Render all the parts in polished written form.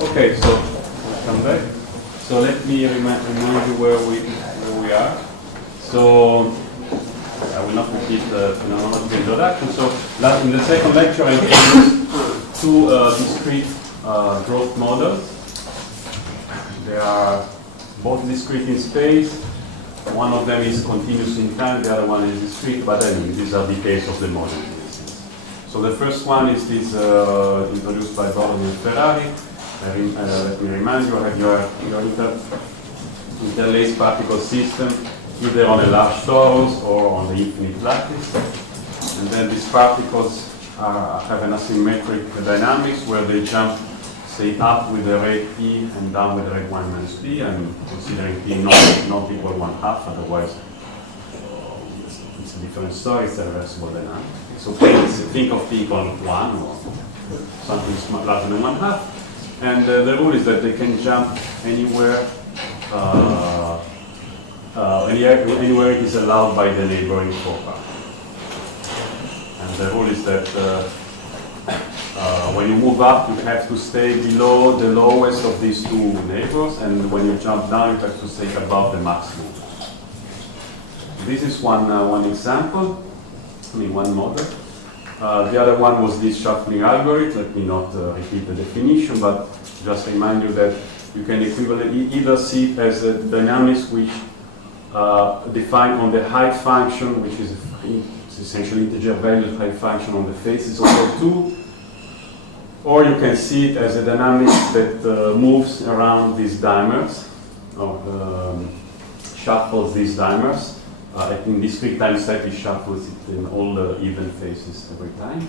Okay, so I'll come back. So let me remind you where we are. So I will not repeat the phenomenological introduction. So in the second lecture, I introduced two discrete growth models. They are both discrete in space. One of them is continuous in time, the other one is discrete, but anyway, these are details of the model. So the first one is this introduced by Borodin-Ferrari. Let me remind you, I have your interlaced particle system either on a large torus or on the infinite lattice. And then these particles have an asymmetric dynamics where they jump, say, up with the rate p and down with the rate 1 minus p, and considering p not equal 1/2, otherwise it's a different story, it's a reversible dynamic. So think of p equal 1 or something larger than 1/2. And the rule is that they can jump anywhere anywhere it is allowed by the neighboring four particles. And the rule is that when you move up, you have to stay below the lowest of these two neighbors, and when you jump down, you have to stay above the maximum. This is one example, one model. The other one was this shuffling algorithm. Let me not repeat the definition, but just remind you that you can either see it as a dynamics which defined on the height function, which is essentially integer valued height function on the faces of O2, or you can see it as a dynamics that moves around these dimers, or shuffles these dimers. In discrete time set, it shuffles it in all the even faces every time.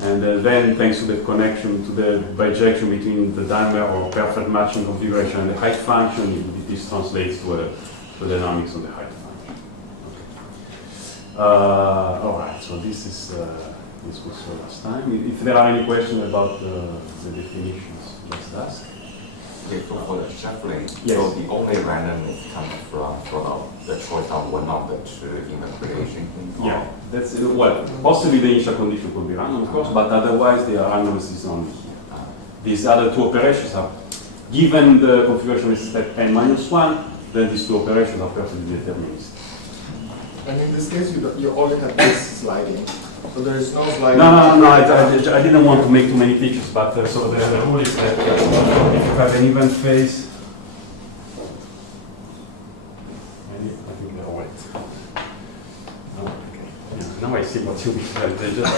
And then, thanks to the connection, to the bijection between the dimer or perfect matching configuration and the height function, this translates to a dynamics on the height function. Okay. All right, so this was for last time. If there are any questions about the definitions, let's ask. Okay, so for the shuffling, yes. So the only randomness comes from sort of the choice of one of the two in the creation. Yeah, that's well. Possibly the initial condition could be random, of course, but otherwise the randomness is only here. These other two operations are given the configuration is step n-1, then these two operations are perfectly deterministic. And in this case, you only have this sliding. So there is no sliding. No. I didn't want to make too many pictures, but so the rule is that if you have an even phase, I think they're wet. Oh, okay. Yeah, now I see what you mean. They just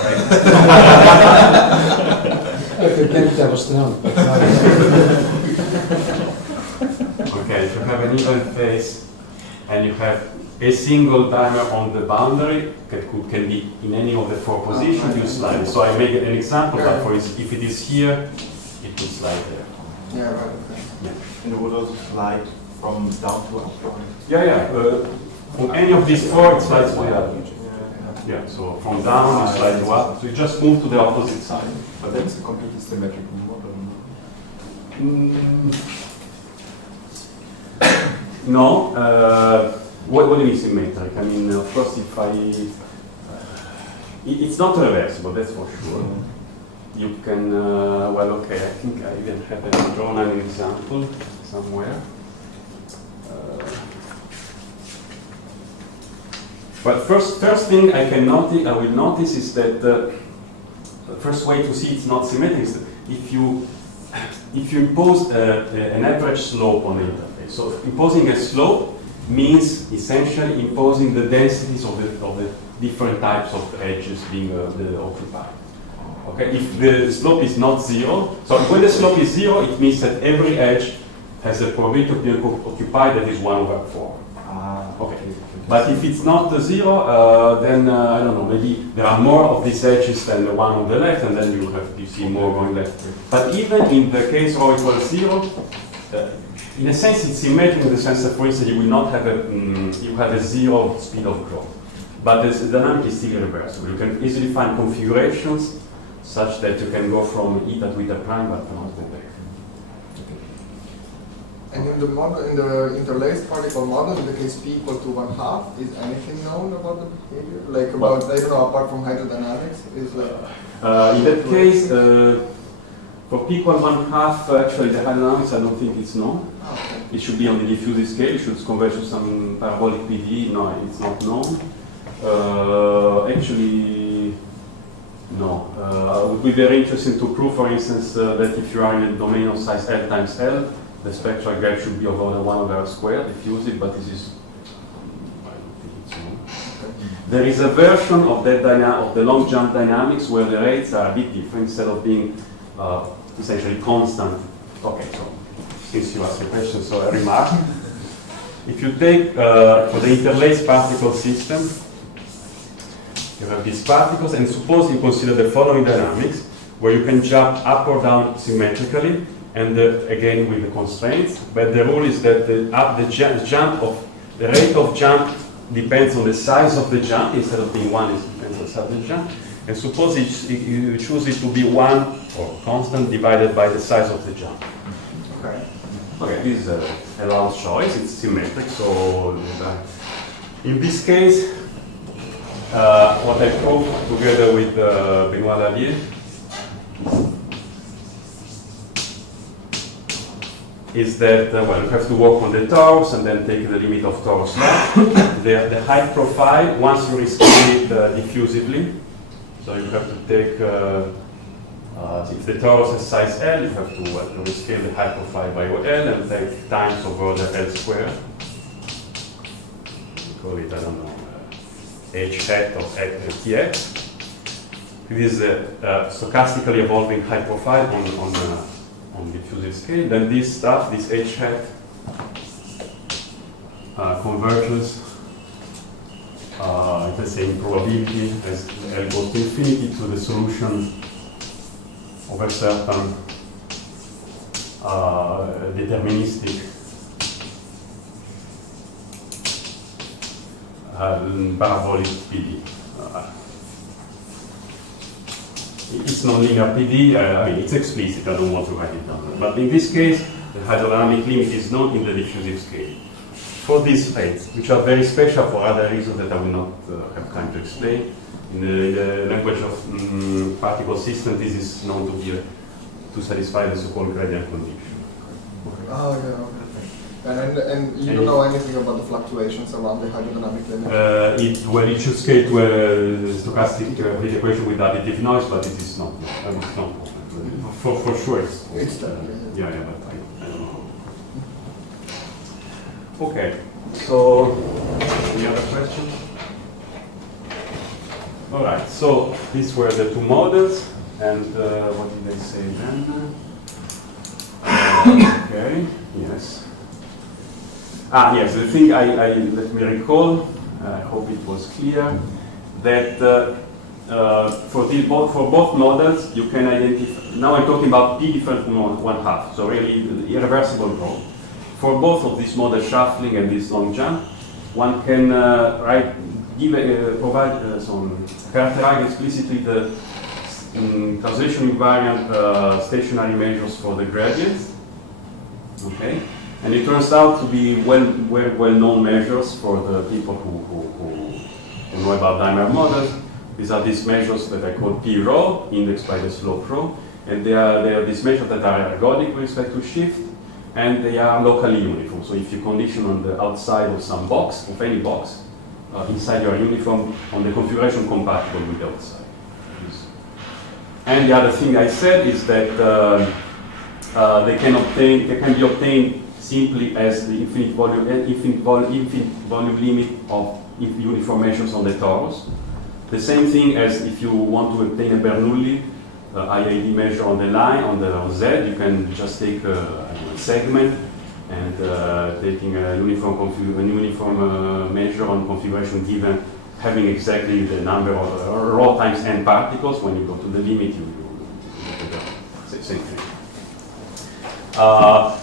Okay, if you have an even phase and you have a single dimer on the boundary can be in any of the four positions, you slide it. So I make an example, but for instance, if it is here, it will slide there. Yeah, right. Okay. Yeah. And it would also slide from down to up? Yeah. On any of these four, it slides to the other. Yeah, so from down, you slide to up. So you just move to the opposite side. But that's a completely symmetrical model. No. What do you mean symmetric? I mean, of course, if it's not reversible, that's for sure. You can, well, okay, I think I even have drawn an example somewhere. But first thing I will notice is that the first way to see it's not symmetric is that if you impose an average slope on the interface. So imposing a slope means essentially imposing the densities of the different types of edges being occupied. Okay, if the slope is not zero, so when the slope is zero, it means that every edge has a probability of being occupied that is 1/4. Okay, but if it's not zero, then I don't know. Maybe there are more of these edges than the one on the left, and then you see more going left. But even in the case rho equals 0. In a sense, it's symmetric in the sense that, for instance, you will not have you have a zero speed of growth, but the dynamic is still reversible. You can easily find configurations such that you can go from eta to eta prime, but not go back. And in the model, in the interlaced particle model, in the case p equal to 1/2, is anything known about the behavior? Like about, I don't know, apart from hydrodynamics, is in that case. For p equal 1/2, actually the hydrodynamics, I don't think it's known. Okay. It should be on the diffusive scale. It should converge to some parabolic PDE. No, it's not known. Actually, no. It would be very interesting to prove, for instance, that if you are in a domain of size L times L, the spectral gap should be of order 1 over R squared, diffusive, but this is, I don't think it's known. There is a version of that of the long jump dynamics where the rates are a bit different. Instead of being essentially constant. Okay, so since you asked the question, so a remark. If you take for the interlaced particle system, you have these particles, and suppose you consider the following dynamics, where you can jump up or down symmetrically, and again with the constraints. But the rule is that the rate of jump depends on the size of the jump. Instead of being 1, it depends on the size of the jump. And suppose you choose it to be 1 or constant divided by the size of the jump. Okay. Okay, this is a allowed choice. It's symmetric. So in this case, what I proved together with Benoît Lallier is that well, you have to work on the torus and then take the limit of torus left. The height profile, once you rescale it diffusively, so you have to take, if the torus is size L, you have to rescale the height profile by L and take times over the L squared. We call it, I don't know, H hat of Tx. This is a stochastically evolving height profile on diffusive scale. Then this stuff, this H hat, converges, let's say in probability as L goes to infinity to the solution of a certain deterministic parabolic PD. It's nonlinear PD, I mean, it's explicit, I don't want to write it down. But in this case, the hydrodynamic limit is not in the diffusive scale. For these rates, which are very special for other reasons that I will not have time to explain, in the language of particle system, this is known to be to satisfy the so-called gradient condition. Oh, yeah, okay. And you don't know anything about the fluctuations around the hydrodynamic limit? Well, it should scale to a stochastic heat equation with additive noise, but it is not. It's not for sure. It's there. Yeah, but I don't know. Okay. So, any other questions? All right. So these were the two models, and what did they say then? Okay. Yes. Yes, the thing let me recall, I hope it was clear, that for both models you can identify, now I'm talking about P different from 1/2, so really irreversible growth. For both of these models, shuffling and this long jump, one can characterize explicitly the translation invariant stationary measures for the gradients. Okay. And it turns out to be well-known measures for the people who know about dimer models. These are these measures that I call P rho, indexed by the slope rho. And they are these measures that are ergodic with respect to shift, and they are locally uniform. So if you condition on the outside of some box, of any box, inside you are uniform on the configuration compatible with the outside. And the other thing I said is that they can be obtained simply as the infinite volume limit of uniform measures on the torus. The same thing as if you want to obtain a Bernoulli IAD measure on the line, on Z, you can just take a segment and taking a uniform measure on configuration given having exactly the number of rho times n particles. When you go to the limit, you get the same thing.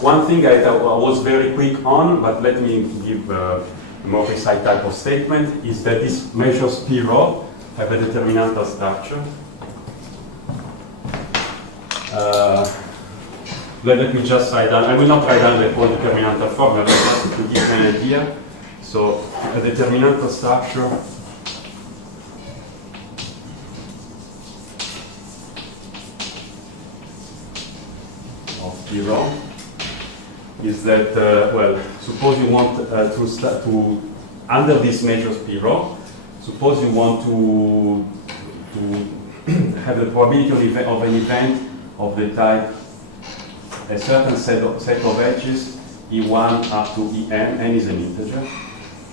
One thing I was very quick on, but let me give a more precise type of statement, is that these measures P rho have a determinantal structure. Let me just write down, I will not write down the whole determinantal formula, but just to give an idea. So a determinantal structure P rho is that, well, suppose you want to under these measures P rho, suppose you want to have the probability of an event of the type a certain set of edges E1 up to En, n is an integer,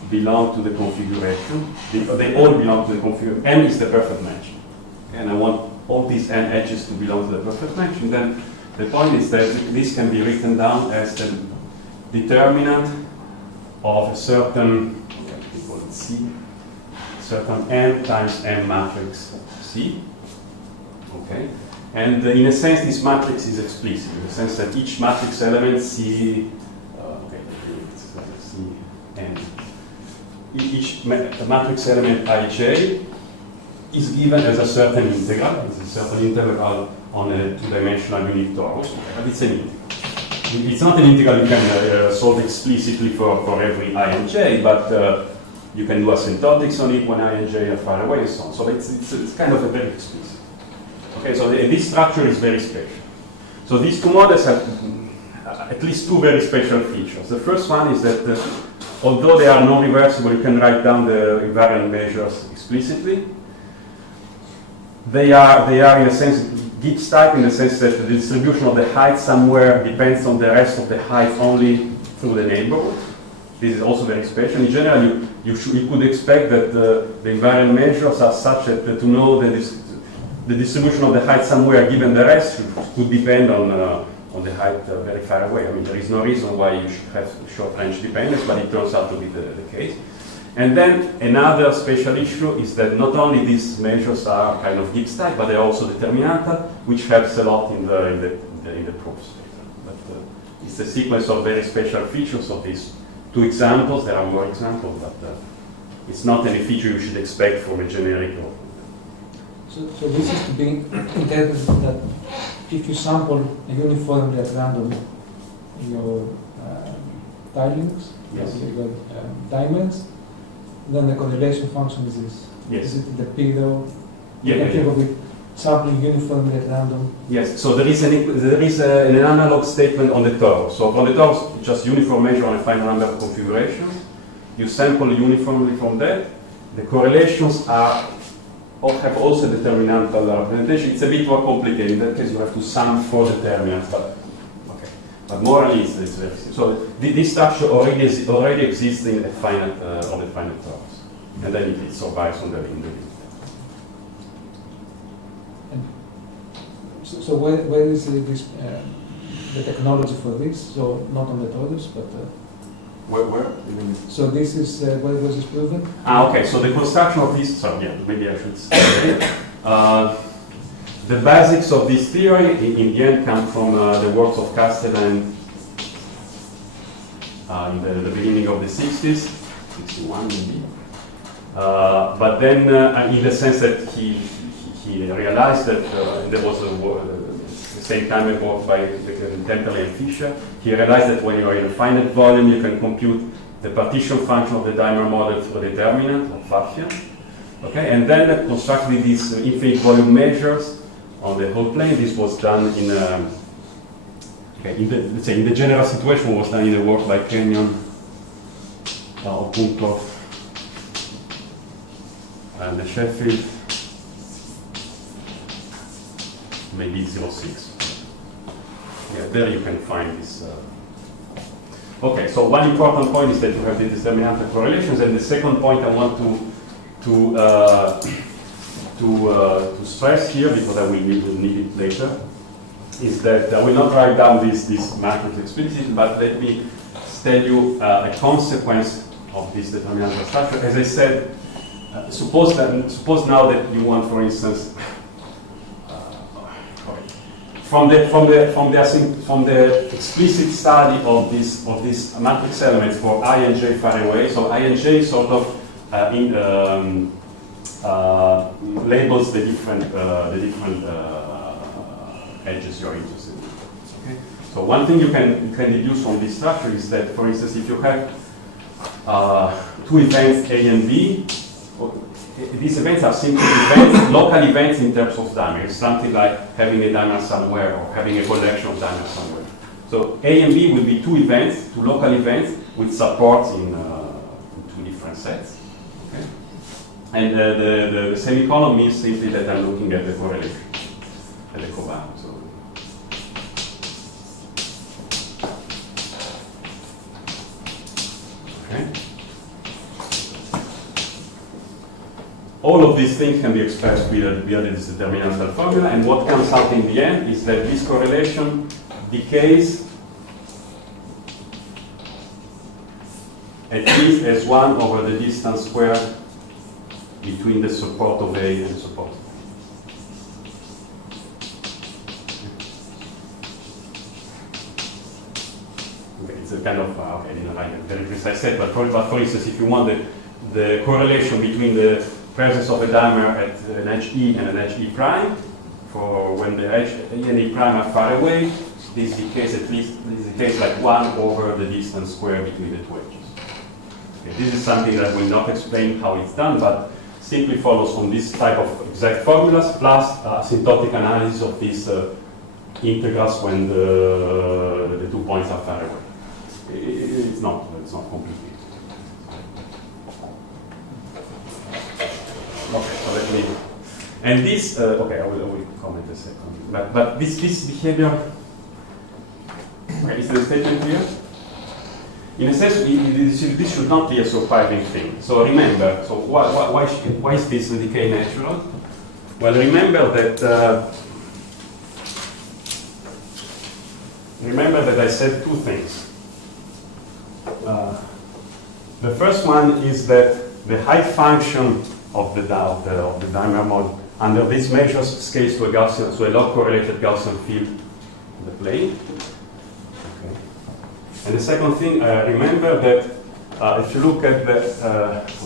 belong to the configuration. They all belong to the configuration. M is the perfect match. And I want all these n edges to belong to the perfect match. And then the point is that this can be written down as the determinant of a certain, we call it C, certain n times m matrix C. Okay. And in a sense, this matrix is explicit, in the sense that each matrix element C, C n, each matrix element Ij is given as a certain integral. It's a certain integral on a two-dimensional unit torus, but it's an integral. It's not an integral you can solve explicitly for every I and j, but you can do asymptotics on it when I and j are far away and so on. So it's kind of a very explicit. Okay, so this structure is very special. So these two models have at least two very special features. The first one is that although they are non-reversible, you can write down the invariant measures explicitly. They are in a sense Gibbs type, in the sense that the distribution of the height somewhere depends on the rest of the height only through the neighborhood. This is also very special. In general, you could expect that the invariant measures are such that to know that the distribution of the height somewhere given the rest could depend on the height very far away. I mean, there is no reason why you should have short range dependence, but it turns out to be the case. And then another special issue is that not only these measures are kind of Gibbs type, but they are also determinantal, which helps a lot in the proofs. But it's a sequence of very special features of these two examples. There are more examples, but it's not any feature you should expect from a generic or. So this is to be interpreted that if you sample a uniformly at random your tilings, yes, your diamonds, then the correlation function is this. Yes. Is it the P rho? Yeah, you can think of it sampling uniformly at random. Yes. So there is an analog statement on the torus. So on the torus, just uniform measure on a finite number of configurations. You sample uniformly from that. The correlations have also determinantal representation. It's a bit more complicated. In that case, you have to sum four determinants, but okay. But morally, it's very simple. So this structure already exists in a finite on the finite torus, and then it survives on the limit. So where is this the technology for this? So not on the torus, but. Where? So this is where was this proven? Okay. So the construction of this. So yeah, maybe I should say. The basics of this theory, in the end, come from the works of Castellan in the beginning of the 60s, 61 maybe. But then, in the sense that he realized that there was the same time a work by Temperley and Fisher. He realized that when you are in a finite volume, you can compute the partition function of the dimer model through a determinant of Pfaffian. Okay, and then constructed these infinite volume measures on the whole plane. This was done in the general situation was done in a work by Kenyon, Okunkov, and Sheffield, maybe 06. Yeah, there you can find this. Okay, so one important point is that you have the determinantal correlations, and the second point I want to stress here, because I will need it later, is that I will not write down this matrix explicitly, but let me tell you a consequence of this determinantal structure. As I said, suppose now that you want, for instance, from the explicit study of this matrix elements for I and j far away. So I and j sort of labels the different edges you're interested in. Okay. So one thing you can deduce from this structure is that, for instance, if you have two events A and B, these events are simply events, local events in terms of dimer. It's something like having a dimer somewhere or having a collection of dimers somewhere. So A and B will be two events, two local events with supports in two different sets. Okay? And the semicolon means simply that I'm looking at the correlation, at the covariance. So okay. All of these things can be expressed via this determinantal formula, and what comes out in the end is that this correlation decays at least as 1 over the distance squared between the support of A and support of B. Okay, it's a kind of, okay, I didn't write a very precise set, but for instance, if you want the correlation between the presence of a dimer at an edge E and an edge E prime, for when the edge E and E prime are far away, this decays at least, this decays like 1 over the distance squared between the two edges. Okay, this is something that will not explain how it's done, but simply follows from this type of exact formulas plus asymptotic analysis of these integrals when the 2 points are far away. It's not complicated. Okay, so let me. And this, okay, I will comment a second. But this behavior, okay, is the statement clear? In a sense, this should not be a surprising thing. So remember, so why is this decay natural? Well, remember that I said two things. The first one is that the height function of the dimer mode under these measures scales to a Gaussian, so a log correlated Gaussian field in the plane. Okay. And the second thing, remember that if you look at the,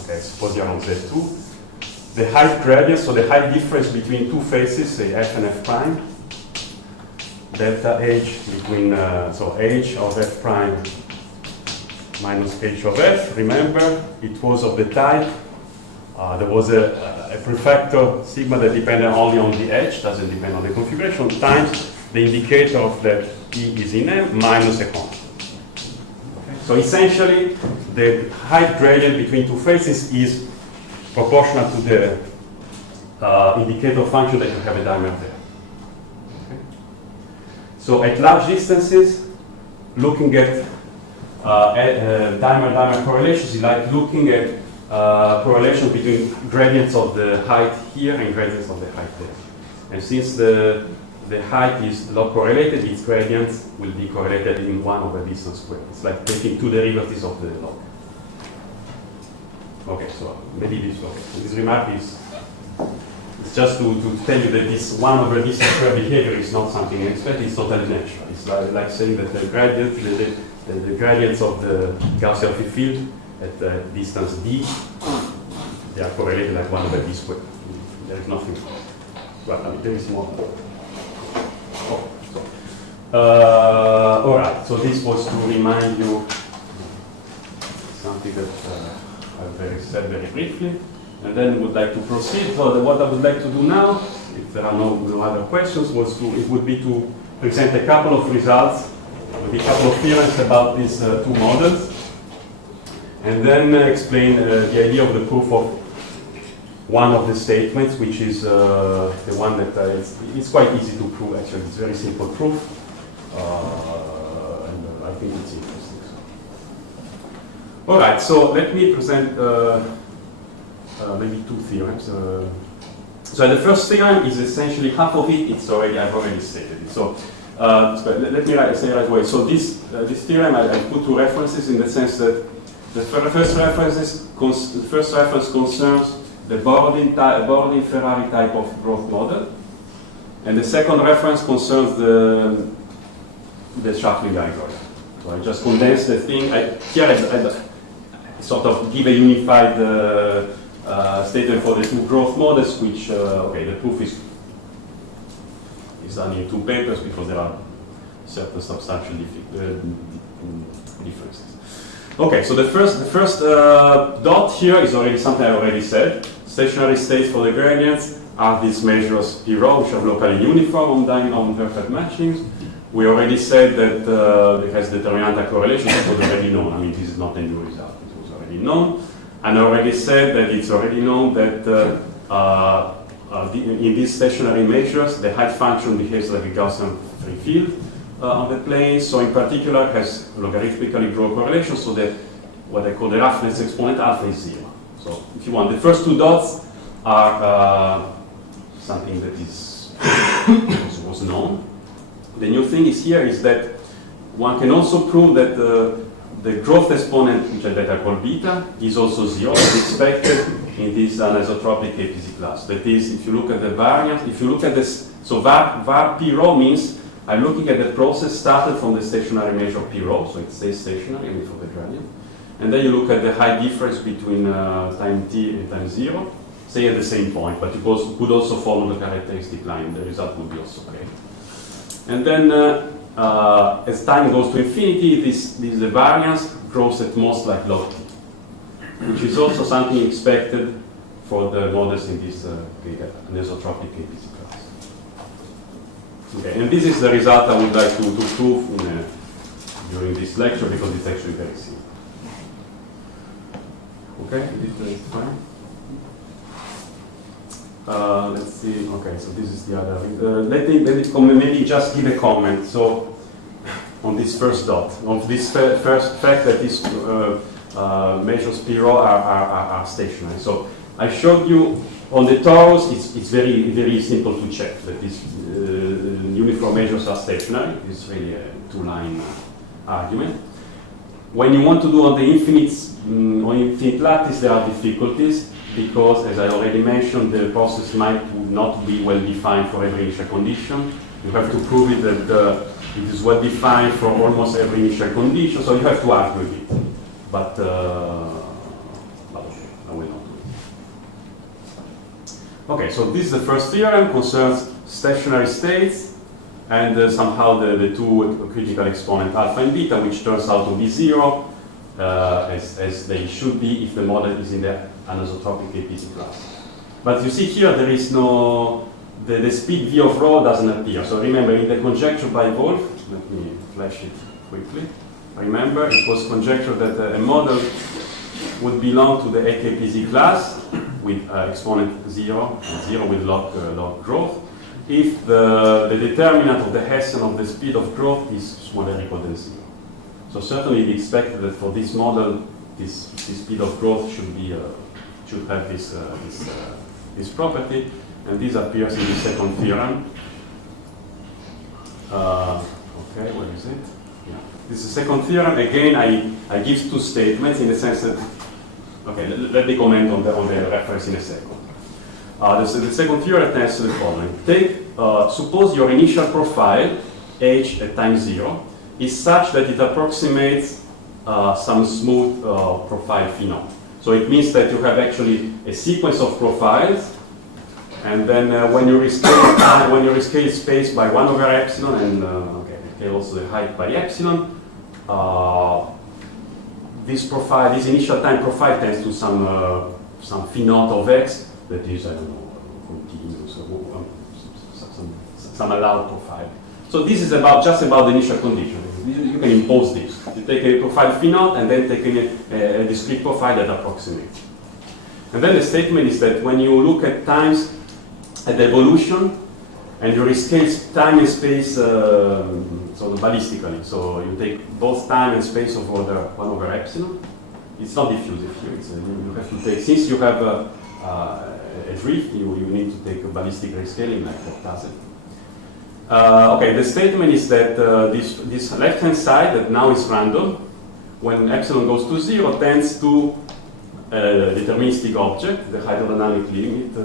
okay, suppose you're on Z2, the height gradient, so the height difference between two faces, say F and F prime, delta H between, so H of F prime minus H of F, remember, it was of the type, there was a prefactor sigma that depended only on the edge, doesn't depend on the configuration, times the indicator of that E is in M minus a constant. Okay. So essentially, the height gradient between two faces is proportional to the indicator function that you have a dimer there. Okay. So at large distances, looking at dimer-dimer correlations is like looking at correlation between gradients of the height here and gradients of the height there. And since the height is log correlated, its gradients will be correlated in 1 over distance squared. It's like taking two derivatives of the log. Okay, so maybe this, okay. So this remark is it's just to tell you that this 1 over distance squared behavior is not something unexpected, it's totally natural. It's like saying that the gradients of the Gaussian field at distance d, they are correlated like 1 over d squared. There is nothing. Well, I mean, there is more. Oh, all right. So this was to remind you something that I said very briefly, and then would like to proceed. So what I would like to do now, if there are no other questions, would be to present a couple of results, with a couple of theorems about these two models. And then explain the idea of the proof of one of the statements, which is the one that it's quite easy to prove, actually. It's a very simple proof. And I think it's interesting. All right, so let me present maybe two theorems. So the first theorem is essentially half of it. I've already stated it. So let me say right away. So this theorem, I put two references in the sense that the first reference concerns the Borodin-Ferrari type of growth model, and the second reference concerns the shuffling algorithm. So I just condensed the thing. Here I sort of give a unified statement for the two growth models, which okay, the proof is done in two papers because there are certain substantial differences. Okay, so the first dot here is already something I already said. Stationary states for the gradients are these measures P rho, which are locally uniform on perfect matchings. We already said that it has determinant correlation. It was already known. I mean, this is not a new result. It was already known. And I already said that it's already known that in these stationary measures, the height function behaves like a Gaussian free field on the plane. So in particular, it has logarithmically drawn correlation, so that what I call the roughness exponent alpha is 0. So if you want, the first two dots are something that was known. The new thing is here is that one can also prove that the growth exponent, which I call beta, is also 0, as expected in this anisotropic KPZ class. That is, if you look at the variance, if you look at this, so var p rho means I'm looking at the process started from the stationary measure p rho, so it stays stationary, I mean for the gradient. And then you look at the height difference between time t and time 0, say at the same point, but you could also follow the characteristic line, the result would be also okay. And then as time goes to infinity, the variance grows at most like log t, which is also something expected for the models in this anisotropic KPZ class. Okay, and this is the result I would like to prove during this lecture because it's actually very simple. Okay, it's fine. Let's see. Okay, so this is the other. Let me maybe just give a comment. So on this first dot, on this first fact that these measures P rho are stationary. So I showed you on the torus. It's very simple to check that these uniform measures are stationary. It's really a two-line argument. When you want to do on the infinite lattice, there are difficulties because, as I already mentioned, the process might not be well defined for every initial condition. You have to prove it that it is well defined for almost every initial condition, so you have to argue it. But okay, I will not do it. Okay, so this is the first theorem, concerns stationary states and somehow the two critical exponent alpha and beta, which turns out to be 0, as they should be if the model is in the anisotropic KPZ class. But you see here there is no, the speed v of rho doesn't appear. So remember, in the conjecture by Wolf, let me flash it quickly. Remember, it was conjectured that a model would belong to the AKPZ class with exponent 0 and 0 with log growth if the determinant of the Hessian of the speed of growth is smaller or equal than 0. So certainly we expect that for this model, this speed of growth should have this property, and this appears in the second theorem. Okay, where is it? Yeah. This is the second theorem. Again, I give two statements in the sense that, okay, let me comment on the reference in a second. The second theorem tells the following. Suppose your initial profile, h at time 0, is such that it approximates some smooth profile phi naught. So it means that you have actually a sequence of profiles, and then when you rescale space by 1 over epsilon, and also the height by epsilon, this initial time profile tends to some phi naught of x that is, I don't know, continuous, or some allowed profile. So this is just about the initial condition. You can impose this. You take a profile phi naught and then take a discrete profile that approximates. And then the statement is that when you look at times at the evolution and you rescale time and space so ballistically, so you take both time and space of order 1 over epsilon. It's not diffusive here. You have to take, since you have a drift, you need to take a ballistic rescaling like that does it. Okay, the statement is that this left-hand side that now is random, when epsilon goes to 0, tends to a deterministic object, the hydrodynamic limit,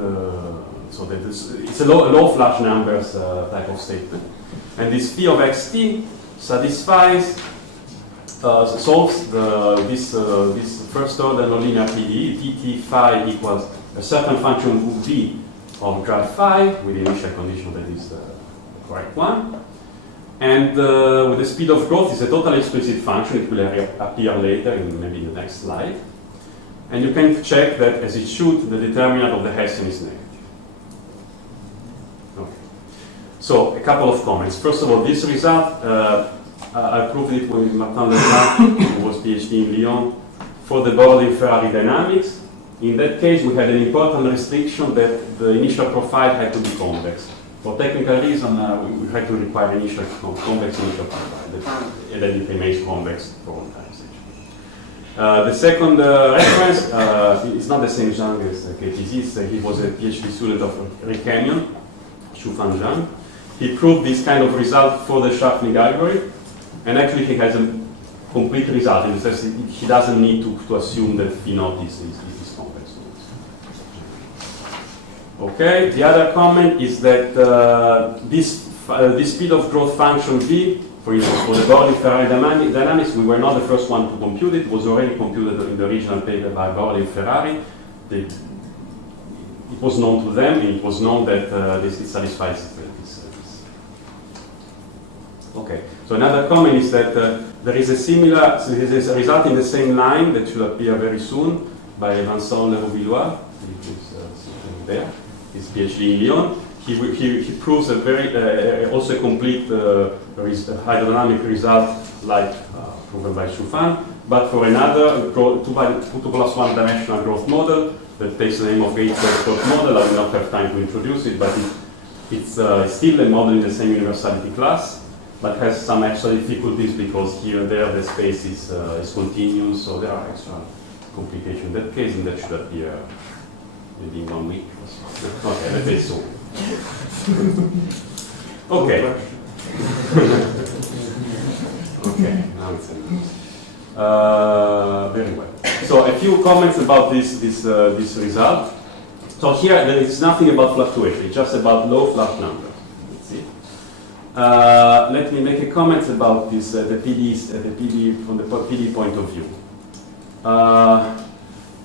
so that it's a low flash numbers type of statement. And this phi of xt satisfies, solves this first order nonlinear PDE, dt phi equals a certain function v of grad phi with the initial condition that is the correct one. And with the speed of growth is a totally explicit function. It will appear later, maybe in the next slide. And you can check that, as it should, the determinant of the Hessian is negative. Okay. So, a couple of comments. First of all, this result, I proved it with Martin Leblanc, who was PhD in Lyon, for the Borodin-Ferrari dynamics. In that case, we had an important restriction that the initial profile had to be convex. For technical reason, we had to require initial convex initial profile, and then it remains convex for all times. The second reference is not the same Zhang as KPZ. He was a PhD student of Rick Canyon, Shufan Zhang. He proved this kind of result for the sharpening algorithm, and actually he has a complete result in the sense he doesn't need to assume that phi naught is convex. Okay, the other comment is that this speed of growth function v, for instance, for the Borodin-Ferrari dynamics, we were not the first one to compute it. It was already computed in the original paper by Borodin-Ferrari. It was known to them, and it was known that this satisfies this. Okay, so another comment is that there is a similar, so there is a result in the same line that should appear very soon by Vincent Leroux-Villois, who is there, his PhD in Lyon. He proves a very, also a complete hydrodynamic result like proven by Shufan, but for another 2+1 dimensional growth model that takes the name of Gates growth model. I will not have time to introduce it, but it's still a model in the same universality class, but has some extra difficulties because here and there the space is continuous, so there are extra complications in that case, and that should appear maybe in 1 week or so. Okay, let's say so. Okay. Okay, now it's very well. So a few comments about this result. So here there is nothing about fluctuation, it's just about low flush numbers. Let's see. Let me make a comment about this, the PDEs, the PD from the PD point of view.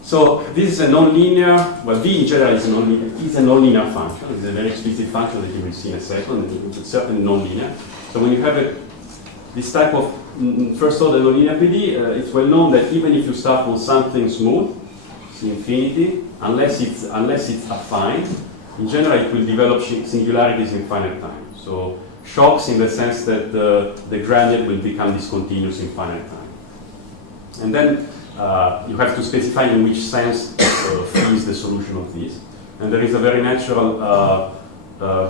So this is a nonlinear, well, V in general is a nonlinear function. It's a very explicit function that you will see in a second, and it's certainly nonlinear. So when you have this type of first order nonlinear PD, it's well known that even if you start on something smooth, it's infinity, unless it's affine, in general it will develop singularities in finite time. So shocks in the sense that the gradient will become discontinuous in finite time. And then you have to specify in which sense phi is the solution of this. And there is a very natural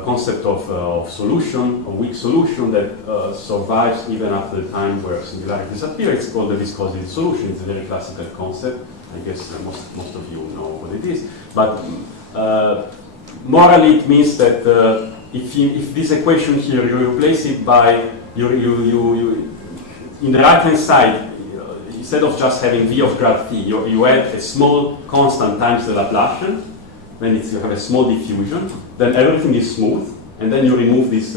concept of solution, a weak solution that survives even after the time where singularity disappears. It's called the viscosity solution. It's a very classical concept. I guess most of you know what it is. But morally, it means that if this equation here, you replace it by, in the right-hand side, instead of just having v of grad phi, you add a small constant times the Laplacian, then you have a small diffusion, then everything is smooth, and then you remove this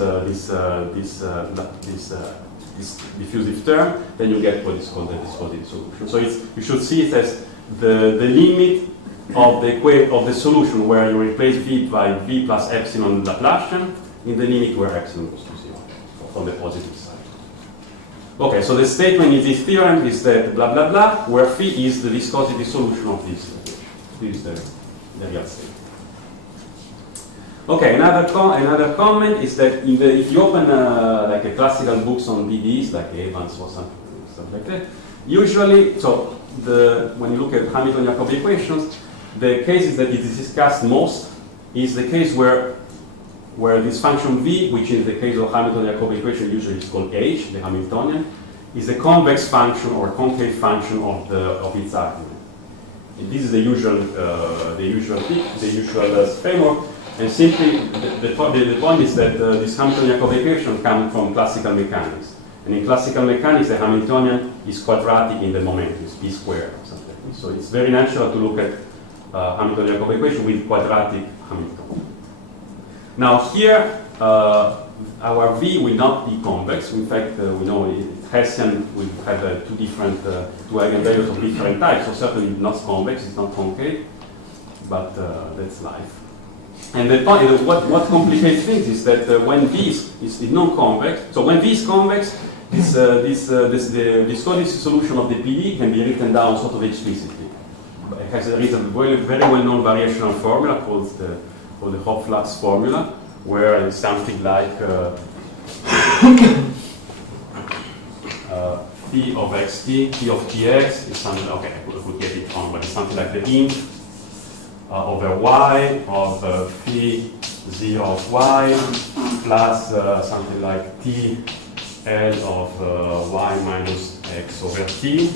diffusive term, then you get what is called the viscosity solution. So you should see it as the limit of the solution where you replace v by v plus epsilon Laplacian in the limit where epsilon goes to 0 on the positive side. Okay, so the statement in this theorem is that blah blah blah, where phi is the viscosity solution of this equation. This is the real statement. Okay, another comment is that if you open like a classical books on PDEs, like Evans or something like that, usually, so when you look at Hamilton-Jacobi equations, the cases that it is discussed most is the case where this function v, which in the case of Hamilton-Jacobi equation usually is called h, the Hamiltonian, is a convex function or concave function of its argument. And this is the usual framework. And simply, the point is that this Hamilton-Jacobi equation comes from classical mechanics. And in classical mechanics, the Hamiltonian is quadratic in the momentum, it's p squared or something. So it's very natural to look at Hamilton-Jacobi equation with quadratic Hamiltonian. Now here, our V will not be convex. In fact, we know Hessian will have two eigenvalues of different types, so certainly not convex, it's not concave, but that's life. And the point, what complicates things is that when V is non-convex, so when V is convex, the viscosity solution of the PD can be written down sort of explicitly. There is a very well-known variational formula called the Hopf-Flux formula, where it's something like P of xt, P of tx is something, okay, I could get it wrong, but it's something like the int over y of phi 0 of y plus something like t L of y minus x over t,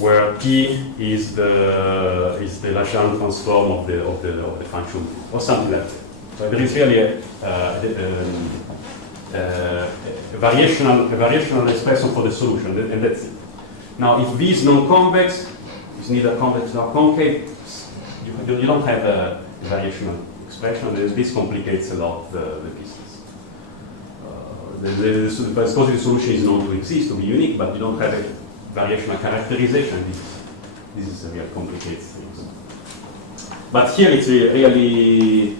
where t is the Laplacian transform of the function, or something like that. So there is really a variational expression for the solution, and that's it. Now, if V is non-convex, it's neither convex nor concave, you don't have a variational expression. This complicates a lot the pieces. The viscosity solution is known to exist, to be unique, but you don't have a variational characterization. This is a real complicated thing. But here it's really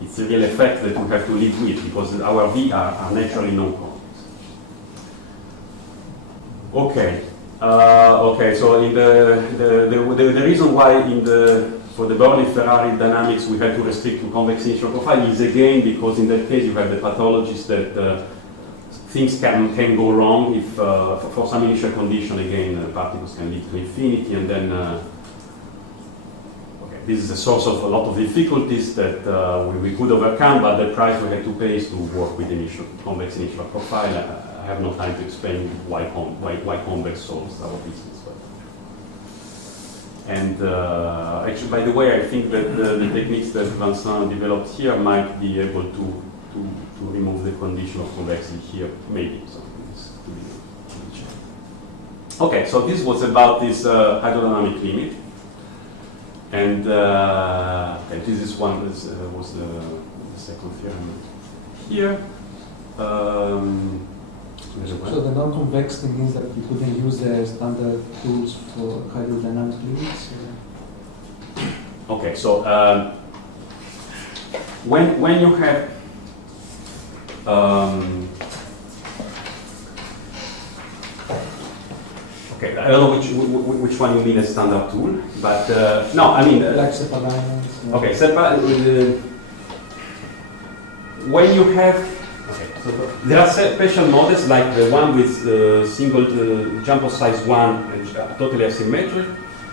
it's a real effect that we have to live with, because our V are naturally non-convex. Okay. Okay. So in the reason why for the Borodin-Ferrari dynamics we had to restrict to convex initial profile is again because in that case you have the pathologies that things can go wrong if for some initial condition again particles can lead to infinity, and then this is a source of a lot of difficulties that we could overcome, but the price we had to pay is to work with convex initial profile. I have no time to explain why convex solves our business. And actually, by the way, I think that the techniques that Vincent developed here might be able to remove the condition of convexity here, maybe. So this to be checked. Okay, so this was about this hydrodynamic limit. And this is was the second theorem here. So the non-convexity means that we couldn't use the standard tools for hydrodynamic limits? Okay, so when you have okay, I don't know which one you mean a standard tool, but no, I mean like separations. Okay, when you have so there are special models like the one with single jump of size 1 and totally asymmetric.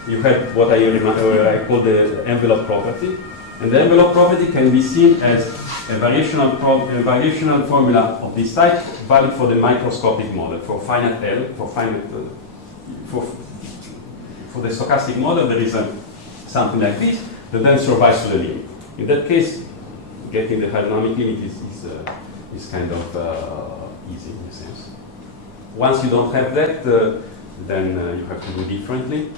You have what I call the envelope property, and the envelope property can be seen as a variational formula of this type, valid for the microscopic model for finite L, for the stochastic model. There is something like this that then survives to the limit. In that case, getting the hydrodynamic limit is kind of easy in a sense. Once you don't have that, then you have to do differently.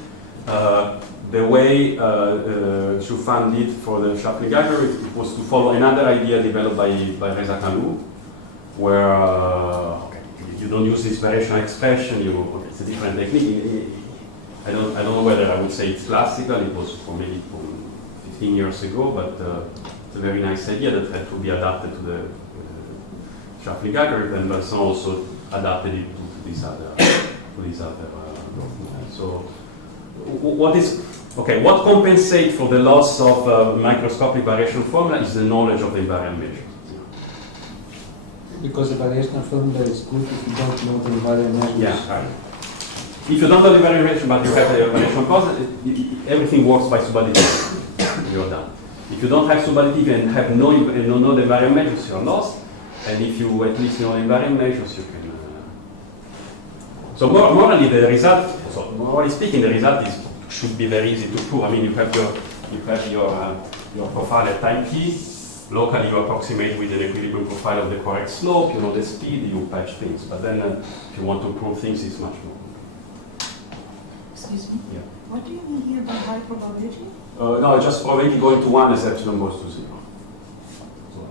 The way Choufan did for the Shapley-Geiger, it was to follow another idea developed by Reza Kanour, where you don't use this variational expression. It's a different technique. I don't know whether I would say it's classical. It was for maybe 15 years ago, but it's a very nice idea that had to be adapted to the Shapley-Geiger, and Vincent also adapted it to these other documents. So what compensates for the loss of microscopic variation formula is the knowledge of the invariant measure. Because the variational formula is good if you don't know the invariant measures. Yeah, right. If you don't know the invariant measure, but you have the variation constant, everything works by subadditive. You're done. If you don't have subadditive and have no the invariant measures, you're lost. And if you at least know invariant measures, you can. So morally, the result. So morally speaking, the result should be very easy to prove. I mean, you have your profile at time t. Locally, you approximate with an equilibrium profile of the correct slope. You know the speed. You patch things. But then, if you want to prove things, it's much more. Excuse me? Yeah. What do you mean here by high probability? No, just probability going to 1 as epsilon goes to 0. So,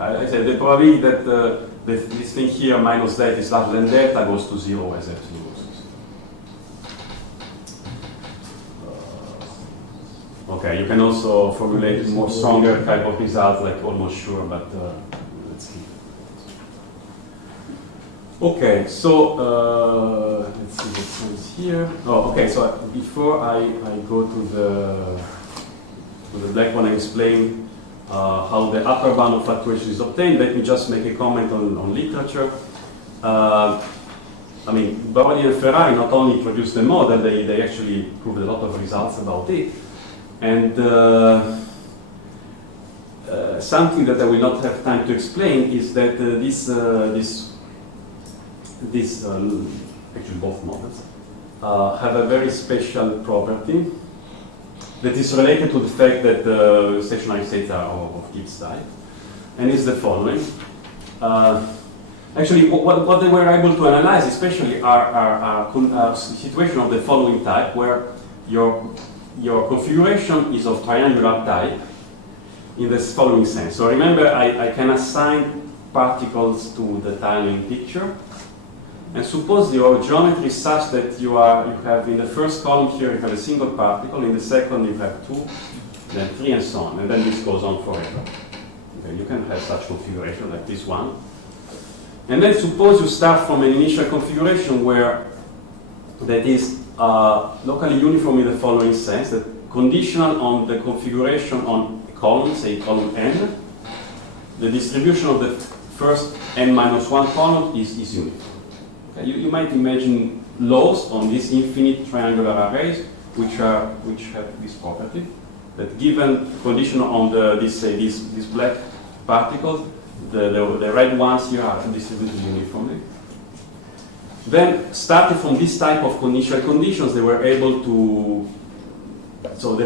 I said the probability that this thing here minus that is larger than delta goes to 0 as epsilon goes to 0. Okay, you can also formulate more stronger type of results like almost sure, but let's see. Okay, so let's see what comes here. Oh, okay. So before I go to the black one, I explain how the upper bound of fluctuation is obtained. Let me just make a comment on literature. I mean, Borodin-Ferrari not only produced the model, they actually proved a lot of results about it. And something that I will not have time to explain is that actually both models, have a very special property that is related to the fact that the stationary states are of Gibbs type, and is the following. Actually, what they were able to analyze especially are situations of the following type, where your configuration is of triangular type in this following sense. So remember, I can assign particles to the tiling picture, and suppose your geometry is such that you have in the first column here you have a single particle, in the second you have two, then three, and so on, and then this goes on forever. Okay, you can have such configuration like this one. And then suppose you start from an initial configuration where that is locally uniform in the following sense, that conditional on the configuration on a column, say column n, the distribution of the first n-1 column is uniform. Okay, you might imagine laws on these infinite triangular arrays which have this property, that given conditional on these black particles, the red ones here are distributed uniformly. Then, starting from this type of initial conditions, they were able to. So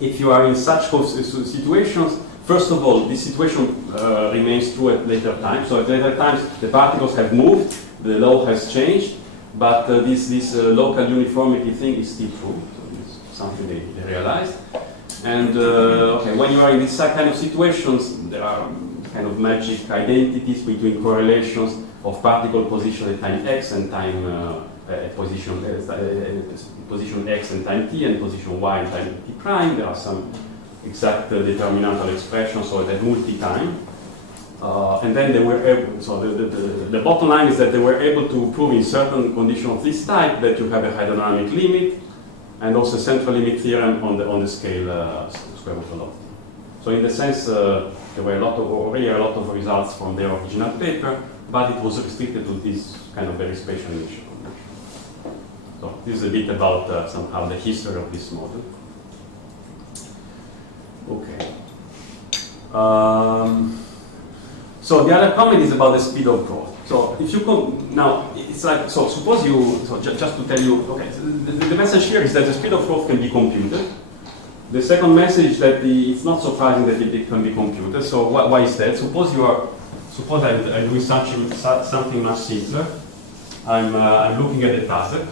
if you are in such situations, first of all, this situation remains true at later times. So at later times, the particles have moved, the law has changed, but this local uniformity thing is still true. So it's something they realized. And okay, when you are in this kind of situations, there are kind of magic identities between correlations of particle position at time x and time position x and time t, and position y and time t prime. There are some exact determinantal expressions, so at multi-time. And then they were able, so the bottom line is that they were able to prove in certain conditions of this type that you have a hydrodynamic limit, and also central limit theorem on the scale square root velocity. So in the sense, there were already a lot of results from their original paper, but it was restricted to this kind of very special initial condition. So this is a bit about somehow the history of this model. Okay. So the other comment is about the speed of growth. So if you now it's like, so suppose just to tell you, okay, so the message here is that the speed of growth can be computed. The second message is that it's not surprising that it can be computed. So why is that? Suppose I'm doing something much simpler. I'm looking at a puzzle,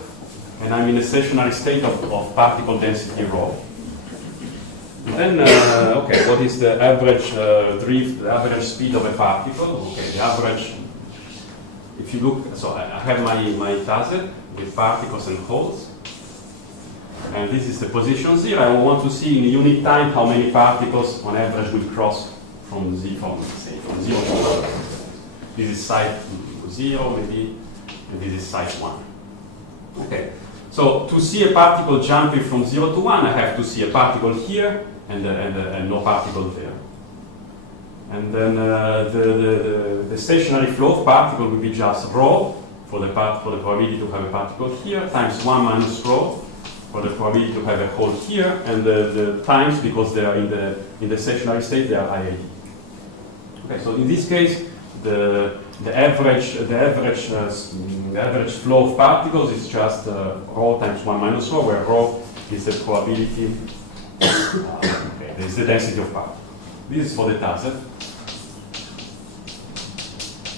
and I'm in a stationary state of particle density rho. And then, okay, what is the average drift, the average speed of a particle? Okay, the average. If you look, so I have my puzzle with particles and holes, and this is the position 0. I want to see in unit time how many particles on average will cross from 0 to 1. This is site 0 maybe, and this is site 1. Okay, so to see a particle jumping from 0 to 1, I have to see a particle here and no particle there. And then the stationary flow of particle will be just rho for the probability to have a particle here, times 1 minus rho for the probability to have a hole here, and the times, because they are in the stationary state, they are IAD. Okay, so in this case, the average flow of particles is just rho times 1 minus rho, where rho is the probability. Okay, this is the density of particles. This is for the Taset.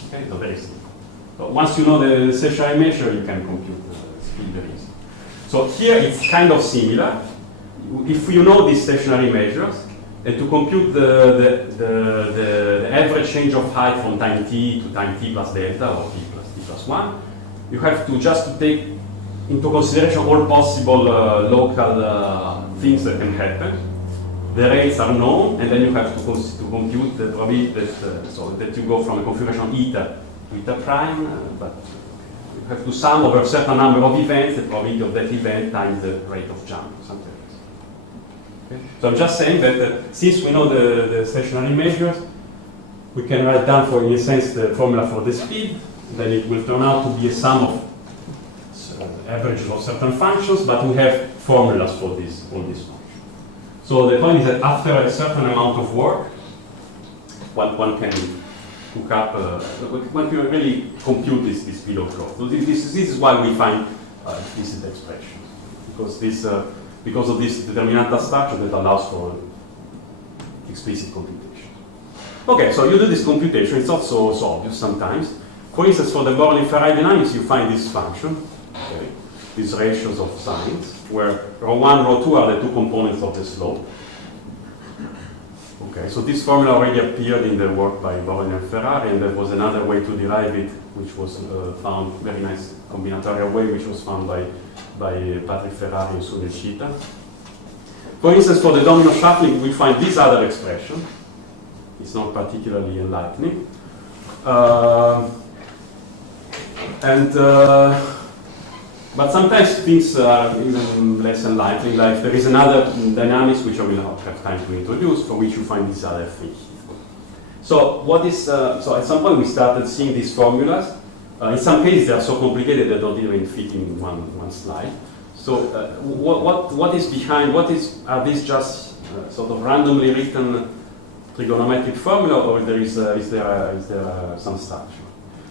Okay, so very simple. So once you know the stationary measure, you can compute the speed very easily. So here it's kind of similar. If you know these stationary measures, and to compute the average change of height from time t to time t plus delta, or t plus 1, you have to just take into consideration all possible local things that can happen. The rates are known, and then you have to compute the probability that you go from a configuration eta to eta prime, but you have to sum over a certain number of events the probability of that event times the rate of jump, something like this. Okay? So I'm just saying that since we know the stationary measures, we can write down, for in a sense, the formula for the speed. Then it will turn out to be a sum of averages of certain functions, but we have formulas for all these functions. So the point is that after a certain amount of work, one can hook up, one can really compute this speed of growth. So this is why we find explicit expressions, because of this determinanta structure that allows for explicit computation. Okay, so you do this computation. It's not so obvious sometimes. For instance, for the Borodin-Ferrari dynamics, you find this function, okay, these ratios of signs, where ρ1, ρ2 are the two components of the slope. Okay, so this formula already appeared in the work by Borodin-Ferrari, and there was another way to derive it, which was found, very nice combinatorial way, which was found by Patrick Ferrari and Sunil Shita. For instance, for the domino shuffling, we find this other expression. It's not particularly enlightening. But sometimes things are even less enlightening, like there is another dynamics which I will not have time to introduce, for which you find this other thing. So what is, so at some point we started seeing these formulas. In some cases they are so complicated they don't even fit in one slide. So what is behind, are these just sort of randomly written trigonometric formula, or is there some structure?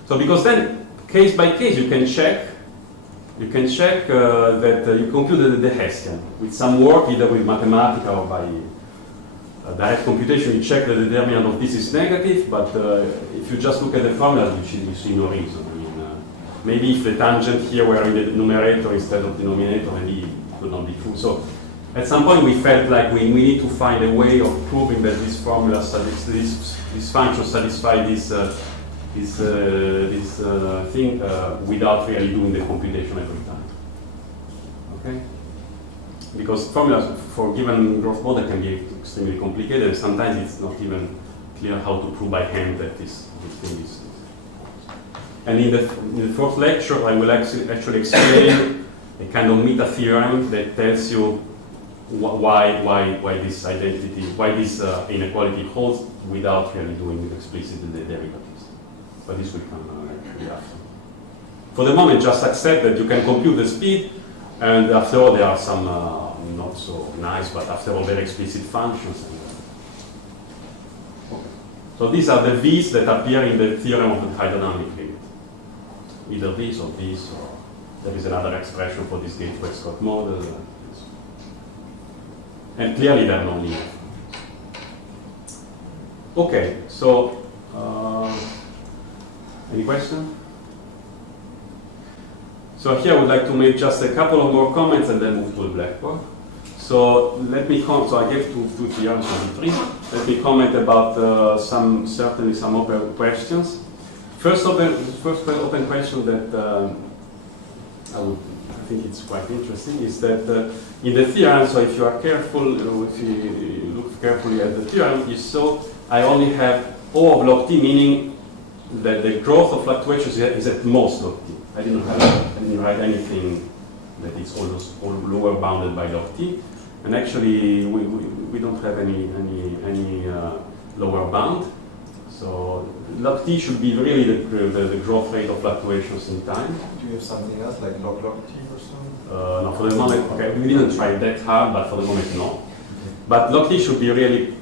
So because then, case by case, you can check that you computed the Hessian with some work, either with Mathematica or by direct computation. You check that the determinant of this is negative, but if you just look at the formula, you see no reason. I mean, maybe if the tangent here were in the numerator instead of denominator, maybe it could not be true. So at some point we felt like we need to find a way of proving that this formula, this function satisfy this thing without really doing the computation every time. Okay? Because formulas for given growth model can be extremely complicated, and sometimes it's not even clear how to prove by hand that this thing is. And in the fourth lecture, I will actually explain a kind of meta theorem that tells you why this identity, why this inequality holds without really doing explicitly the derivatives. But this will come actually after. For the moment, just accept that you can compute the speed, and after all, there are some not so nice, but after all, very explicit functions. Okay. So these are the V's that appear in the theorem of the hydrodynamic limit. Either this, or there is another expression for this Gateway-Scott model. And clearly, they are nonlinear. Okay, so any question? So here I would like to make just a couple of more comments and then move to the blackboard. So let me so I gave two theorems on the three. Let me comment about certainly some open questions. First open question that I think it's quite interesting is that in the theorem, so if you are careful, if you look carefully at the theorem, you saw I only have O of log t, meaning that the growth of fluctuations is at most log t. I didn't write anything that is almost lower bounded by log t, and actually we don't have any lower bound. So log t should be really the growth rate of fluctuations in time. Do you have something else like log t or something? No, for the moment, okay, we didn't try that hard, but for the moment, no. But log t should be really,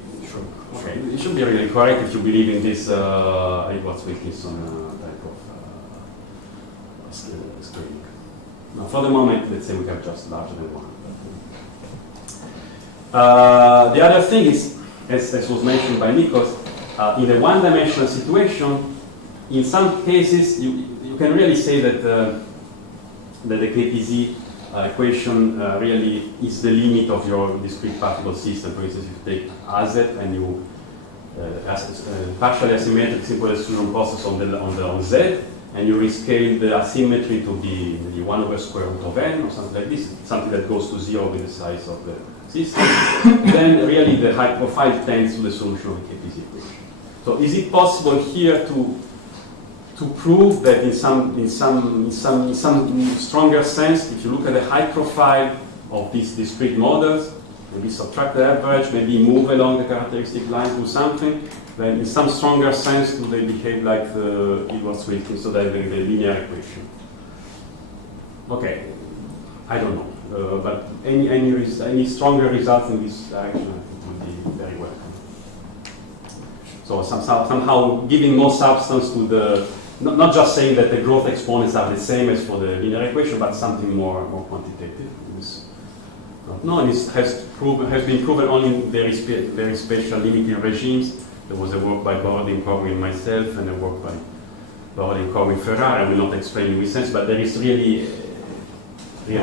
okay, it should be really correct if you believe in this Edwards-Wilkinson type of scaling. Now, for the moment, let's say we have just larger than 1. The other thing is, as was mentioned by Nikos, in the one-dimensional situation, in some cases, you can really say that the KPZ equation really is the limit of your discrete particle system. For instance, if you take AZ and you partially asymmetric simple exclusion process on Z, and you rescale the asymmetry to be maybe 1 over square root of n or something like this, something that goes to 0 with the size of the system, then really the high profile tends to the solution of the KPZ equation. So is it possible here to prove that in some stronger sense, if you look at the high profile of these discrete models, maybe subtract the average, maybe move along the characteristic line to something, then in some stronger sense do they behave like the Hilbert-Swift, so that the linear equation. Okay, I don't know, but any stronger results in this direction I think would be very welcome. So somehow giving more substance to the, not just saying that the growth exponents are the same as for the linear equation, but something more quantitative. No, and it has been proven only in very special limiting regimes. There was a work by Borodin-Ferrari and myself, and a work by Borodin-Ferrari. I will not explain in which sense, but there is really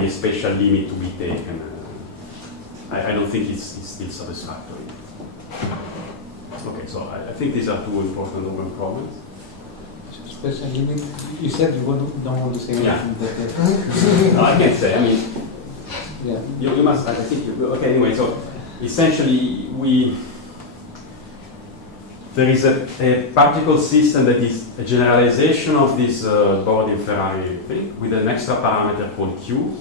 special limit to be taken. I don't think it's still satisfactory. Okay, so I think these are two important open problems. Special limit. You said you don't want to say anything. Yeah. But, No, I can't say. I mean, yeah. you must. I think. Okay. Anyway, so essentially, there is a particle system that is a generalization of this Borodin-Ferrari thing with an extra parameter called Q,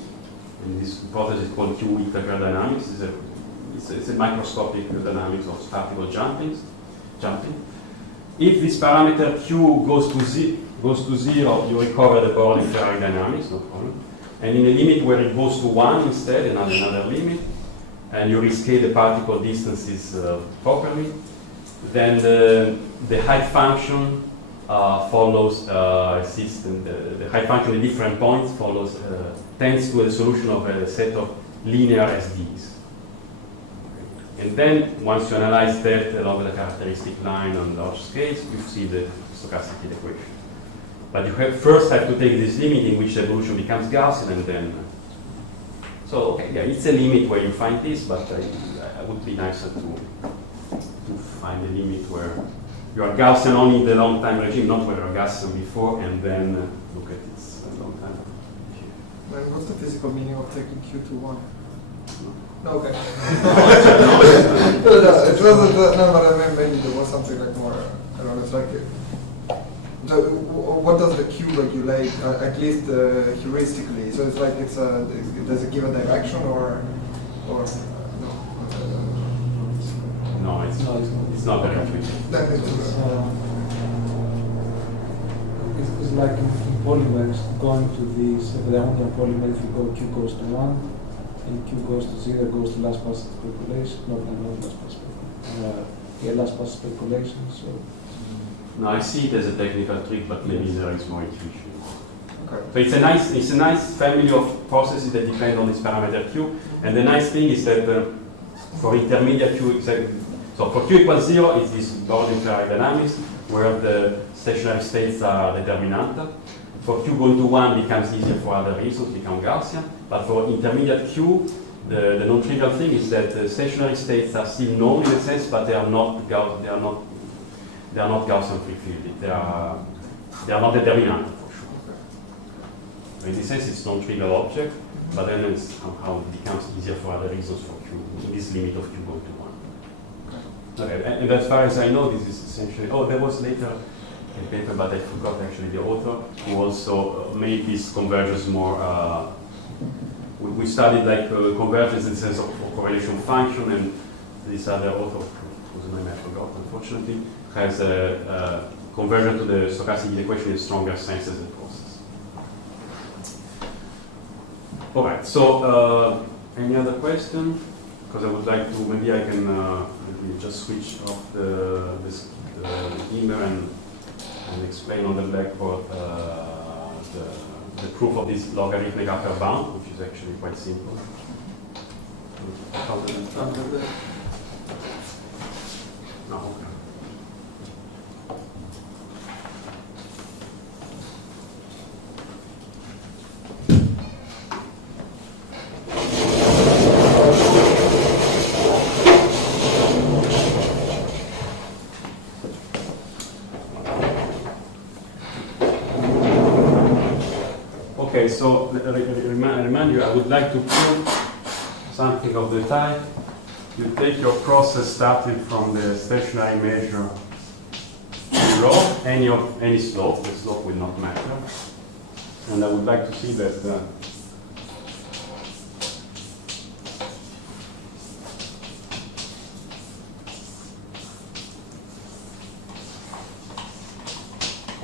and this hypothesis is called Q integral dynamics. It's a microscopic dynamics of particle jumping. If this parameter Q goes to zero, you recover the Borodin-Ferrari dynamics, no problem. And in a limit where it goes to 1 instead, another limit, and you rescale the particle distances properly, then the height function follows a system. The height function at different points tends to a solution of a set of linear SDs. And then, once you analyze that along the characteristic line on large scales, you see the stochastic heat equation. But you first have to take this limit in which the evolution becomes Gaussian, and then. So, okay, yeah, it's a limit where you find this, but it would be nicer to find a limit where you are Gaussian only in the long time regime, not where you are Gaussian before, and then look at its long time regime. And what's the physical meaning of taking Q to 1? No, okay. No, it wasn't. No, but I mean, maybe there was something like more. I don't know. It's like, what does the Q regulate? At least heuristically. So it's like does it give a direction or no? No, it's not very intuitive. Then It's like in polymers going to this, the Randomness polymer, if you go Q goes to 1, and Q goes to 0, goes to last pass speculation, not last pass speculation, last pass speculation, so. No, I see it as a technical trick, but maybe there is more intuition. okay. So it's a nice family of processes that depend on this parameter Q, and the nice thing is that for intermediate Q, so for Q equals 0, it's this Borodin-Ferrari dynamics, where the stationary states are determinant. For Q going to 1 becomes easier for other reasons, become Gaussian. But for intermediate Q, the non-trivial thing is that the stationary states are still known in a sense, but they are not Gaussian free fielded. They are not determinant for sure. So in this sense, it's non-trivial object, but then it's somehow it becomes easier for other reasons for Q in this limit of Q going to 1. Okay, and as far as I know, this is essentially. Oh, there was later a paper, but I forgot actually the author, who also made this convergence more. We studied like convergence in the sense of correlation function, and this other author, whose name I forgot, unfortunately, has a conversion to the stochastic heat equation in stronger sense as a process. All right. So, any other question? Because I would like to. Maybe I can just switch off the email and explain on the blackboard the proof of this logarithmic upper bound, which is actually quite simple. No, okay. Okay, so remind you, I would like to prove something of the type. You take your process starting from the stationary measure rho, any slope, the slope will not matter. And I would like to see that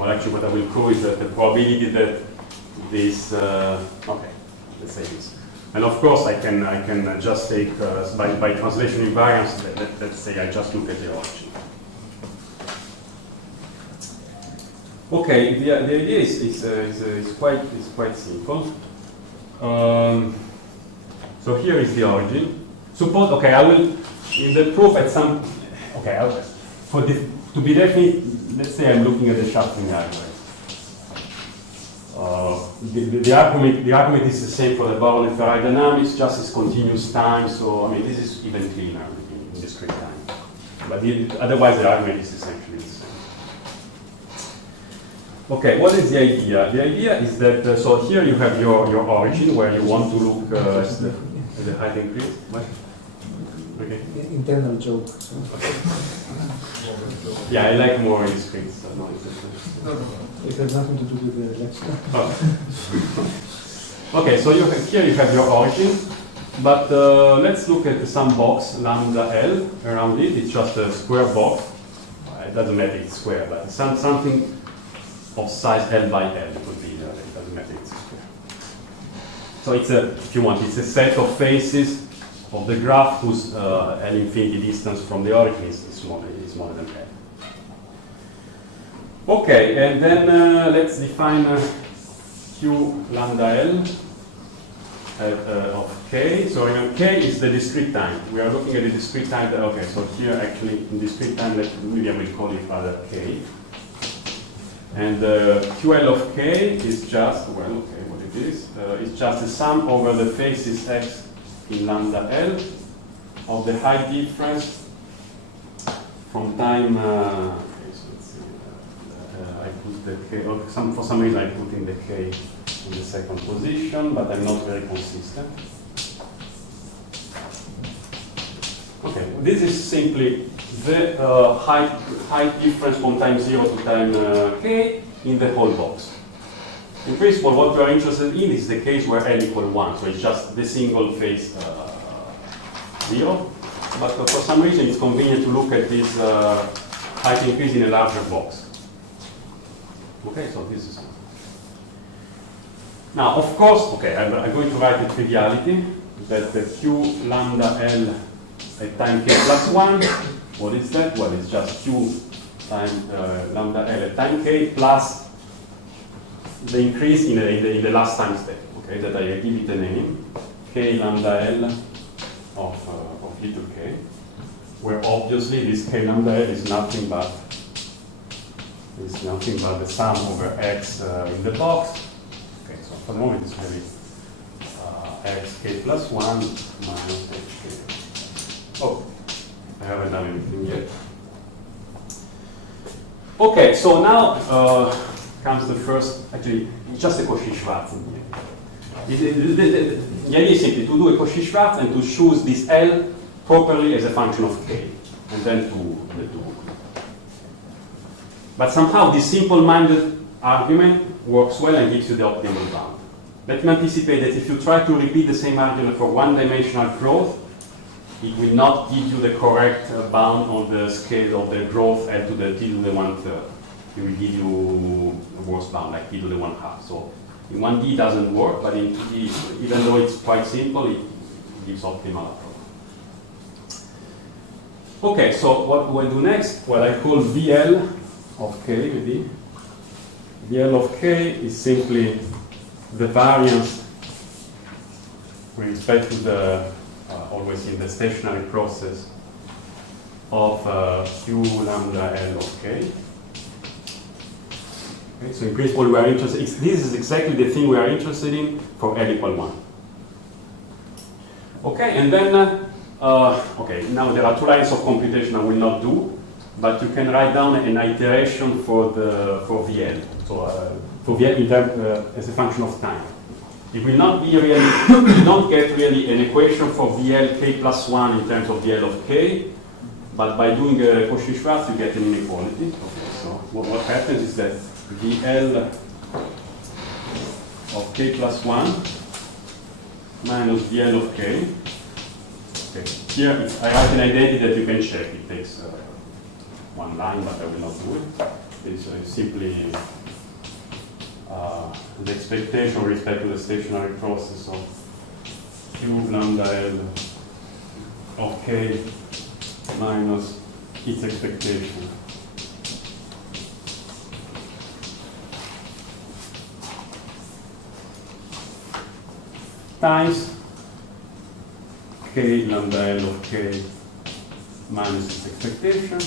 or actually what I will call is that the probability that this, okay, let's say this. And of course, I can just take, by translation invariance, let's say I just look at the origin. Okay, the idea is quite simple. So here is the origin. Suppose, okay, I will, in the proof at some, okay, to be definite, let's say I'm looking at the shuffling algorithm. The argument is the same for the Borodin-Ferrari dynamics, just as continuous time, so I mean this is even cleaner in discrete time. But otherwise the argument is essentially the same. Okay, what is the idea? The idea is that, so here you have your origin where you want to look at the height increase. What? Okay. Internal joke. So. Yeah, I like more discrete. So no, it has nothing to do with the lecture. Okay, so here you have your origin, but let's look at some box, lambda L, around it. It's just a square box. It doesn't matter it's square, but something of size L by L would be, it doesn't matter it's square. So it's a, if you want, it's a set of faces of the graph whose L infinity distance from the origin is smaller than L. Okay, and then let's define Q lambda L of K. So remember, K is the discrete time. We are looking at the discrete time. Okay, so here actually in discrete time, maybe I will call it rather K. And QL of K is just, well, okay, what it is? It's just the sum over the faces X in lambda L of the height difference from time. I put the K, or for some reason I put in the K in the second position, but I'm not very consistent. Okay, this is simply the height difference from time 0 to time K in the whole box. In principle, what we are interested in is the case where L equal 1, so it's just the single phase 0. But for some reason, it's convenient to look at this height increase in a larger box. Okay, so this is. Now, of course, okay, I'm going to write a triviality that the Q lambda L at time K plus 1, what is that? Well, it's just Q times lambda L at time K plus the increase in the last time step, okay, that I give it a name, K lambda L of little k, where obviously this K lambda L is nothing but the sum over x in the box. Okay, so for the moment it's really xk plus 1 minus hk. Oh, I haven't done anything yet. Okay, so now comes the first, actually, it's just a Cauchy-Schwarz in here. The idea is simply to do a Cauchy-Schwarz and to choose this L properly as a function of k, and then to but somehow this simple-minded argument works well and gives you the optimal bound. Let me anticipate that if you try to repeat the same argument for one-dimensional growth, it will not give you the correct bound on the scale of the growth L to the t to the 1/3. It will give you a worse bound, like t to the 1/2. So in 1D it doesn't work, but in 2D, even though it's quite simple, it gives optimal approach. Okay, so what do I do next? Well, I call VL of K, maybe. VL of K is simply the variance with respect to the, always in the stationary process, of Q lambda L of K. Okay, so in principle we are interested, this is exactly the thing we are interested in for L equal 1. Okay, and then, okay, now there are two lines of computation I will not do, but you can write down an iteration for VL, so for VL in as a function of time. It will not be really, you don't get really an equation for VL k plus 1 in terms of VL of k, but by doing a Cauchy-Schwarz you get an inequality. Okay, so what happens is that VL of k plus 1 minus VL of k. Okay, here I write an identity that you can check. It takes one line, but I will not do it. is simply the expectation with respect to the stationary process of Q lambda L of K minus its expectation. Times K lambda L of K minus its expectation.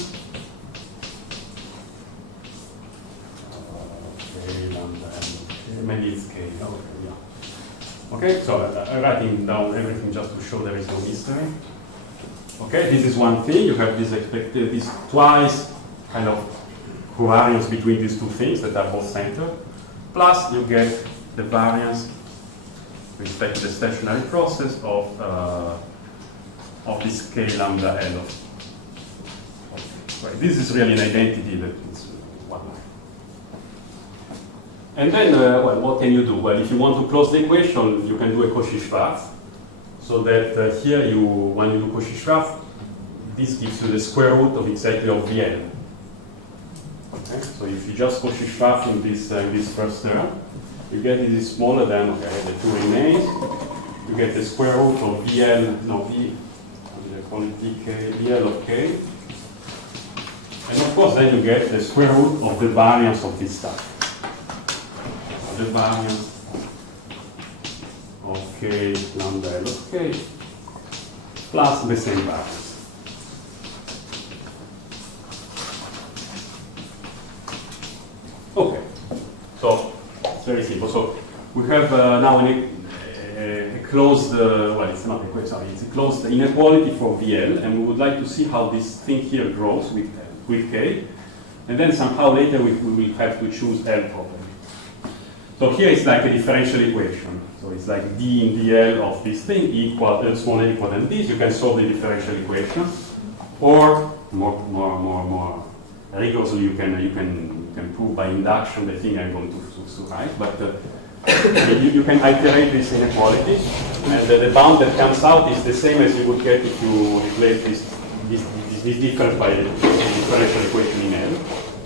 K lambda L of K, maybe it's K, okay, yeah. Okay, so I'm writing down everything just to show there is no mystery. Okay, this is one thing, you have this expected, this twice kind of covariance between these two things that are both centered, plus you get the variance with respect to the stationary process of this K lambda L of. Right. This is really an identity that is one line. And then, well, what can you do? Well, if you want to close the equation, you can do a Cauchy-Schwarz. So that here, when you do Cauchy-Schwarz, this gives you the square root of exactly of Vn. Okay? So if you just Cauchy-Schwarz in this first term, you get it is smaller than, okay, the two remains. You get the square root of VL, no, call it dk, VL of K. And of course, then you get the square root of the variance of this stuff. So the variance of K lambda L of K plus the same variance. Okay, so it's very simple. So we have now a closed, well, it's not a, sorry, it's a closed inequality for VL, and we would like to see how this thing here grows with K, and then somehow later we will have to choose L properly. So here it's like a differential equation. So it's like d in dl of this thing equal smaller equal than this. You can solve the differential equation, or more rigorously you can prove by induction the thing I'm going to write. But you can iterate this inequality, and the bound that comes out is the same as you would get if you replace this difference by the differential equation in L.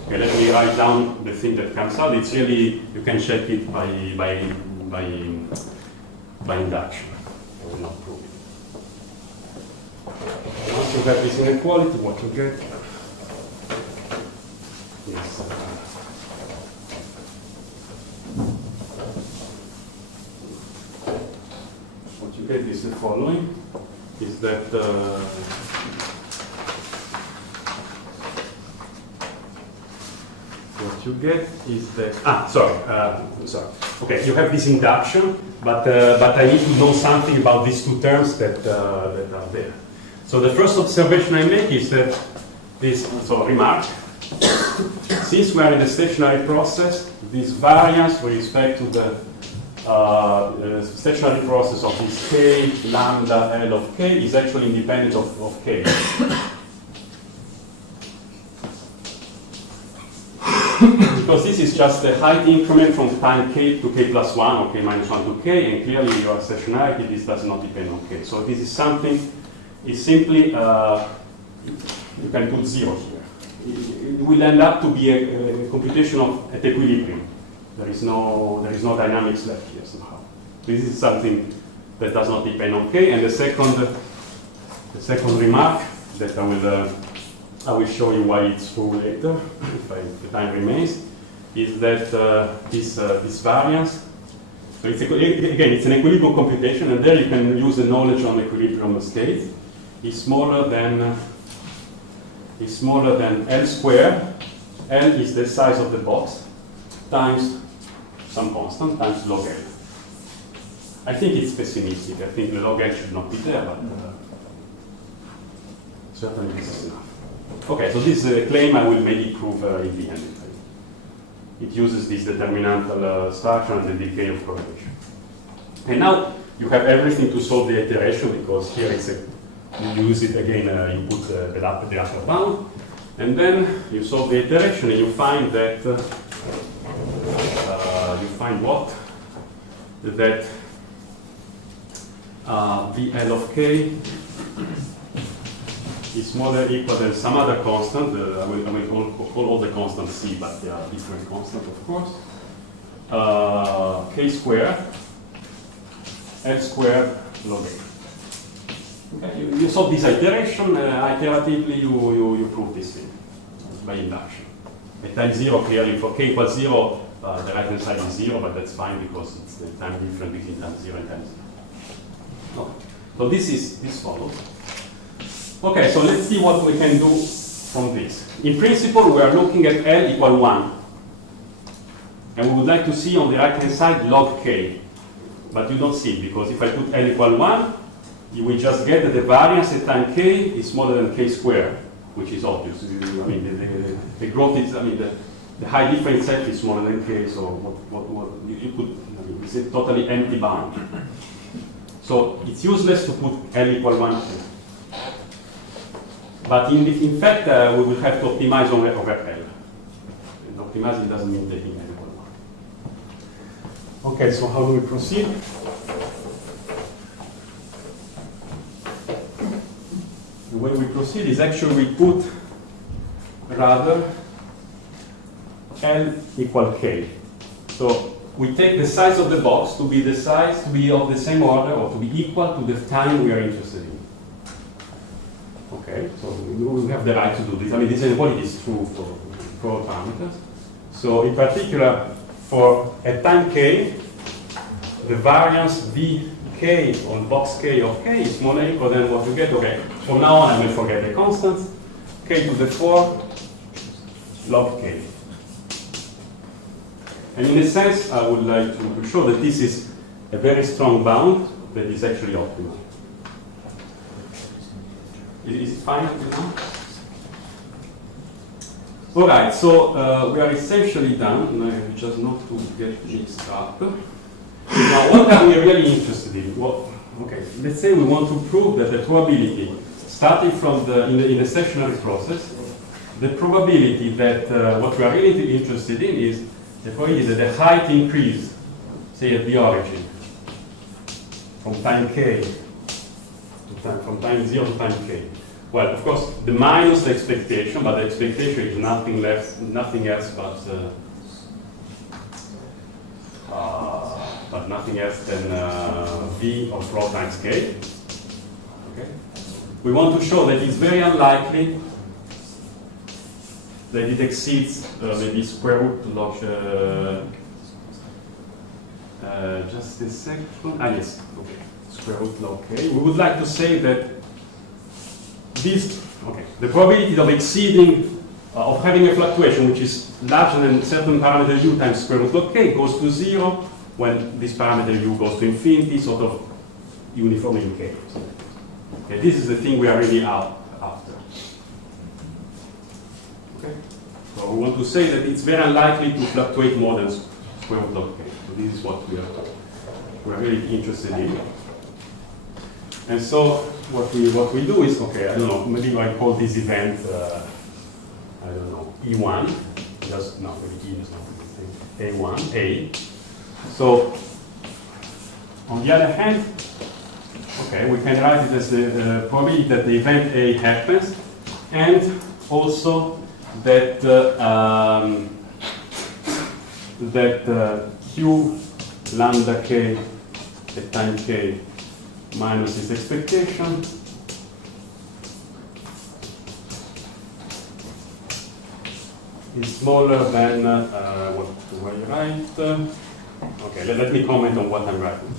Okay, let me write down the thing that comes out. It's really, you can check it by induction. I will not prove it. Once you have this inequality, what you get is the following: is that what you get is that sorry. Okay, you have this induction, but I need to know something about these two terms that are there. So the first observation I make is that remark. Since we are in the stationary process, this variance with respect to the stationary process of this K lambda L of K is actually independent of K. Because this is just the height increment from time K to K plus 1 or K minus 1 to K, and clearly your stationarity, this does not depend on K. So this is something, it's simply, you can put 0 here. It will end up to be a computation at equilibrium. There is no dynamics left here somehow. This is something that does not depend on K. And the second remark that I will show you why it's true later, if the time remains, is that this variance. So again, it's an equilibrium computation, and there you can use the knowledge on equilibrium state. Is smaller than L squared. L is the size of the box times some constant times log L. I think it's pessimistic. I think the log L should not be there, but certainly this is enough. Okay, so this claim I will maybe prove in the end. It uses this determinantal structure and the decay of correlation. And now you have everything to solve the iteration, because here it's you use it again, you put the upper bound, and then you solve the iteration and you find that that VL of K is smaller or equal than some other constant. I will call all the constants C, but they are different constants, of course. K squared, L squared log A. Okay, you solve this iteration, iteratively you prove this thing by induction. At time 0, clearly for K equals 0, the right hand side is 0, but that's fine because it's the time difference between time 0 and time 0. Okay. So this follows. Okay, so let's see what we can do from this. In principle, we are looking at L equal 1. And we would like to see on the right hand side log K. But you don't see it because if I put L equal 1, you will just get that the variance at time K is smaller than K squared, which is obvious. I mean, the growth is, I mean, the high difference set is smaller than K, so what you could, I mean, it's a totally empty bound. So it's useless to put L equal 1. But in fact, we will have to optimize over L. And optimizing doesn't mean taking L equal 1. Okay, so how do we proceed? The way we proceed is actually we put rather L equal K. So we take the size of the box to be of the same order or to be equal to the time we are interested in. Okay, so we have the right to do this. I mean, this inequality is true for all parameters. So in particular, for at time K, the variance Vk on box K of K is more or equal than what you get. Okay, from now on I will forget the constants. K to the 4 log K. And in a sense, I would like to show that this is a very strong bound that is actually optimal. Is it fine now? All right, so we are essentially done. I just not to get mixed up. Now, what are we really interested in? Well, okay, let's say we want to prove that the probability, starting from in the stationary process, the probability that what we are really interested in is the probability that the height increase, say at the origin, from time k, from time 0 to time k. Well, of course, the minus the expectation, but the expectation is nothing else but nothing else than v of rho times k. Okay. We want to show that it's very unlikely that it exceeds maybe square root log. Just a second. Yes. Okay. Square root log k. We would like to say that the probability of exceeding, of having a fluctuation which is larger than certain parameter u times square root log k goes to 0 when this parameter u goes to infinity, sort of uniformly in k. Okay, this is the thing we are really after. Okay, so we want to say that it's very unlikely to fluctuate more than square root log k. So this is what we are really interested in. And so what we do is, okay, I don't know, maybe I call this event, I don't know, E1, just, no, maybe E is not the same, A1, A. So, on the other hand, okay, we can write it as the probability that the event A happens, and also that, Q lambda K at time K minus its expectation is smaller than what do I write? Okay, let me comment on what I'm writing.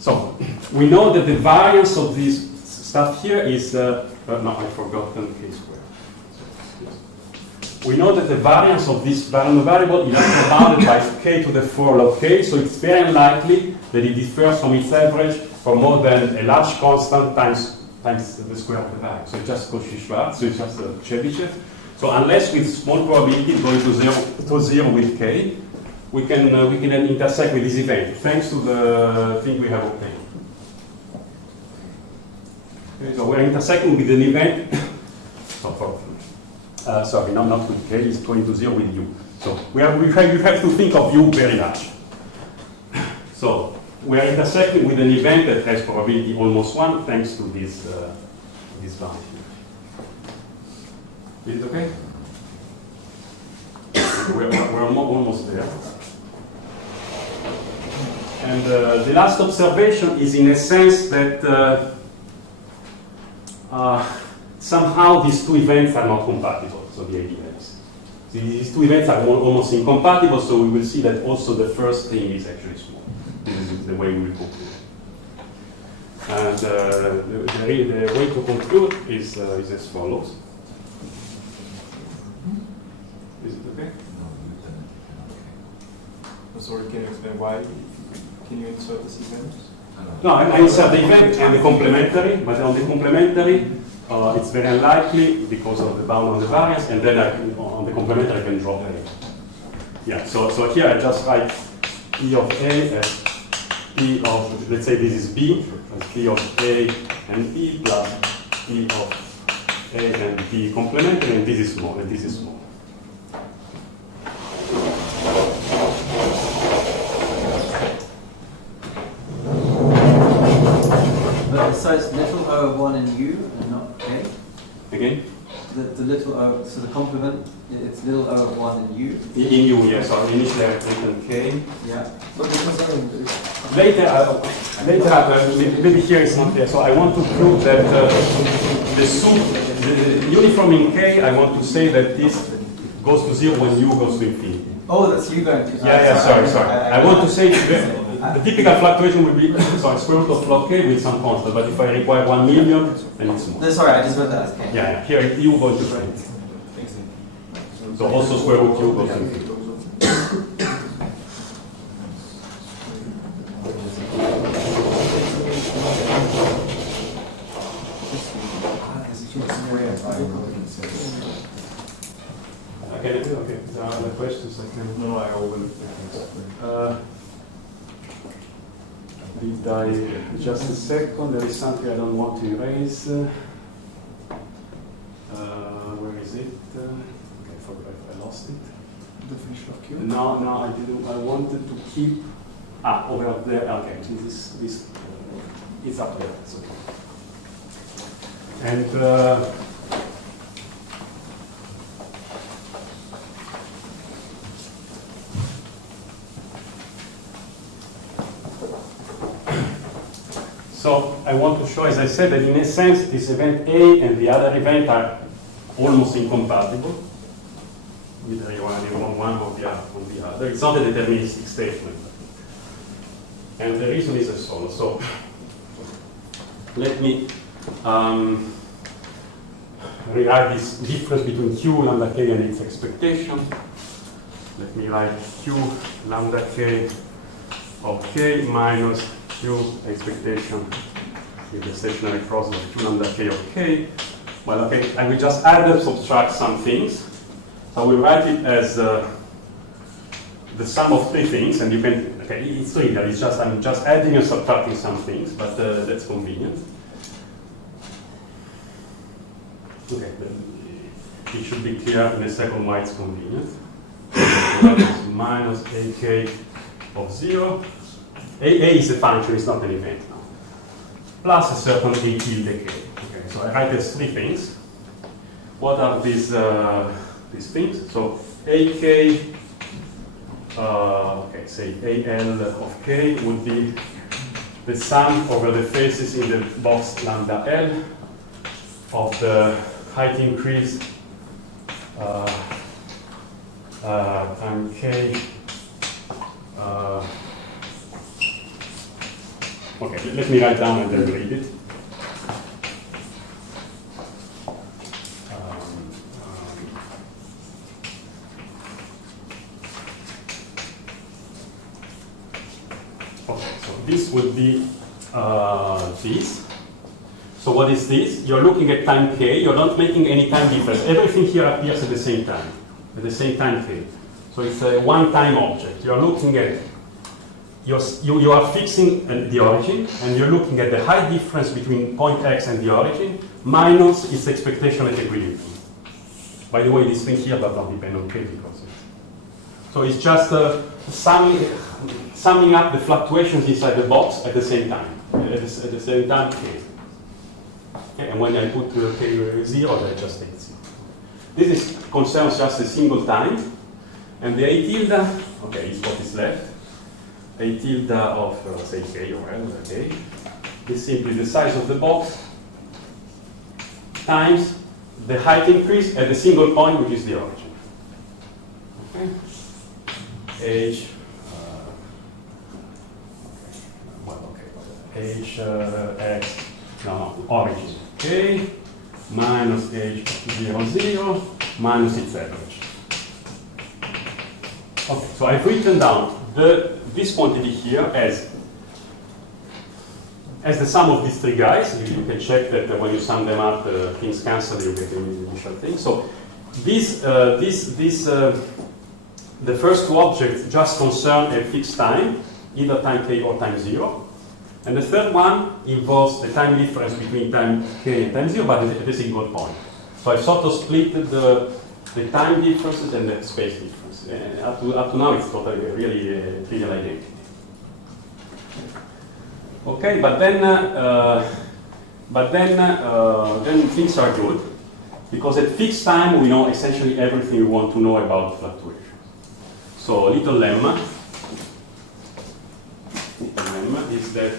So we know that the variance of this stuff here is no, I've forgotten k squared. We know that the variance of this random variable is bounded by k to the 4 log k, so it's very unlikely that it differs from its average for more than a large constant times the square of the variance. So it's just Cauchy-Schwarz, so it's just Chebyshev. So unless with small probability going to zero with k, we can then intersect with this event, thanks to the thing we have obtained. Okay, so we're intersecting with an event. Sorry, not with k, it's going to 0 with u. So you have to think of u very large. So we are intersecting with an event that has probability almost 1 thanks to this value. Is it okay? we're almost there. And the last observation is in a sense that somehow these two events are not compatible, so the idea is. These two events are almost incompatible, so we will see that also the first thing is actually small. This is the way we will conclude. And the way to conclude is as follows. Is it okay? Sorry, can you explain why? Can you insert this event? No, I insert the event and the complementary, but on the complementary, it's very unlikely because of the bound on the variance, and then on the complementary I can drop A. Yeah, so here I just write P of A as P of, let's say this is B, as P of A and B plus P of A and B complementary, and this is small, and this is small. So it's little o of 1 in U and not K? Again? The little o, so the complement, it's little o of 1 in U? In U, yes, so initially I've written K. Yeah. But because Later, maybe here it's not there, so I want to prove that the uniform in K, I want to say that this goes to 0 when U goes to infinity. Oh, that's U going to... Sorry. I want to say the typical fluctuation would be square root of log K with some constant, but if I require 1 million, then it's more. No, sorry, I just read that as K. Yeah, here U goes to infinity. So also square root U goes to infinity. Okay, there are other questions I can... No, I overlooked it. Just a second, there is something I don't want to erase. Where is it? Okay, I lost it. definition of Q? No, I didn't. I wanted to keep... over up there. Okay, this it's up there. It's okay. And so I want to show, as I said, that in a sense this event A and the other event are almost incompatible with one or the other. It's not a deterministic statement. And the reason is as follows. So let me rewrite this difference between Q lambda K and its expectation. Let me write Q lambda K of K minus Q expectation with the stationary process of Q lambda K of K. Well, okay, I will just add and subtract some things. So I will write it as the sum of three things, and you can, okay, it's trivial, it's just, I'm just adding and subtracting some things, but that's convenient. Okay, it should be clear in a second why it's convenient. Minus AK of 0. A is a function, it's not an event now. Plus a certain A tilde K. Okay, so I write as three things. What are these things? So AK, okay, say AL of K would be the sum over the faces in the box lambda L of the height increase and K. Okay, let me write down and then read it. Okay, so this would be this. So what is this? You're looking at time k, you're not making any time difference. Everything here appears at the same time k. So it's a one-time object. You're looking at, you are fixing the origin, and you're looking at the height difference between point x and the origin, minus its expectation at equilibrium. By the way, this thing here does not depend on k because So it's just summing up the fluctuations inside the box at the same time. At the same time, k. Okay, and when I put k 0, I just take 0. This concerns just a single time. And the A tilde, okay, is what is left. A tilde of, say, k or L, okay, is simply the size of the box times the height increase at a single point, which is the origin. Okay. H, H x, no, origin, k, minus H 0, 0, minus its average. Okay, so I've written down this quantity here as the sum of these three guys. You can check that when you sum them up, things cancel, you get the initial thing. So the first two objects just concern a fixed time, either time k or time 0. And the third one involves the time difference between time k and time 0, but at a single point. So I've sort of split the time differences and the space difference. Up to now, it's totally really trivial identity. Okay, but then things are good, because at fixed time we know essentially everything we want to know about fluctuations. So little lemma is that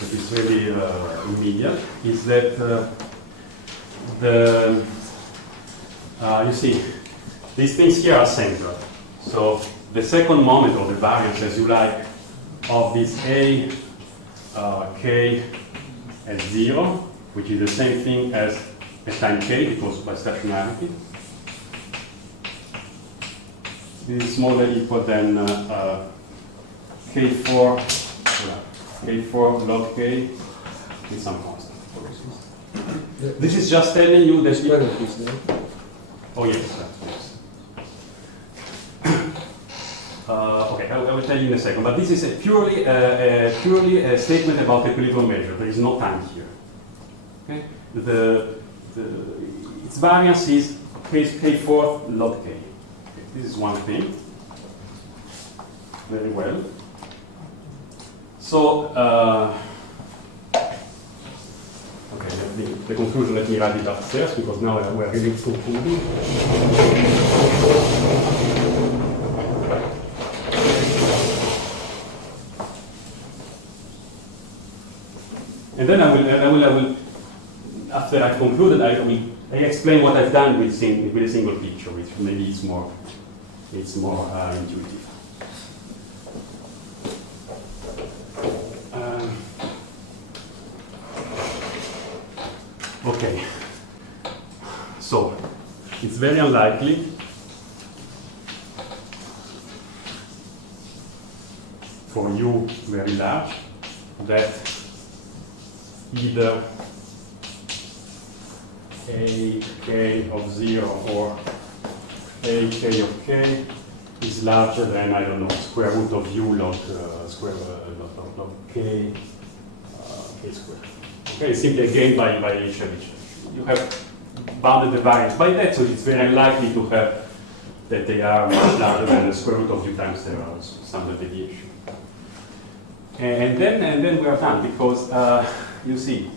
it is really immediate. Is that you see, these things here are central. So the second moment, or the variance, as you like, of this A, k at 0, which is the same thing as at time k, because by stationarity, this is more than equal than k4 log k with some constant. This is just telling you that. Oh yes, yes. Okay, I will tell you in a second. But this is purely a statement about equilibrium measure. There is no time here. Okay, its variance is k4 log k. Okay, this is one thing. Very well. So, okay, the conclusion, let me write it upstairs, because now we're really concluding. And then I will, after I've concluded, I explain what I've done with a single picture, which maybe it's more intuitive. Okay, so it's very unlikely for U very large that either a k of 0 or a k of k is larger than, I don't know, square root of u log log k k squared. Okay, simply again by Chebyshev. You have bounded the variance by that, so it's very unlikely to have that they are much larger than the square root of u times their standard deviation. And then we are done, because you see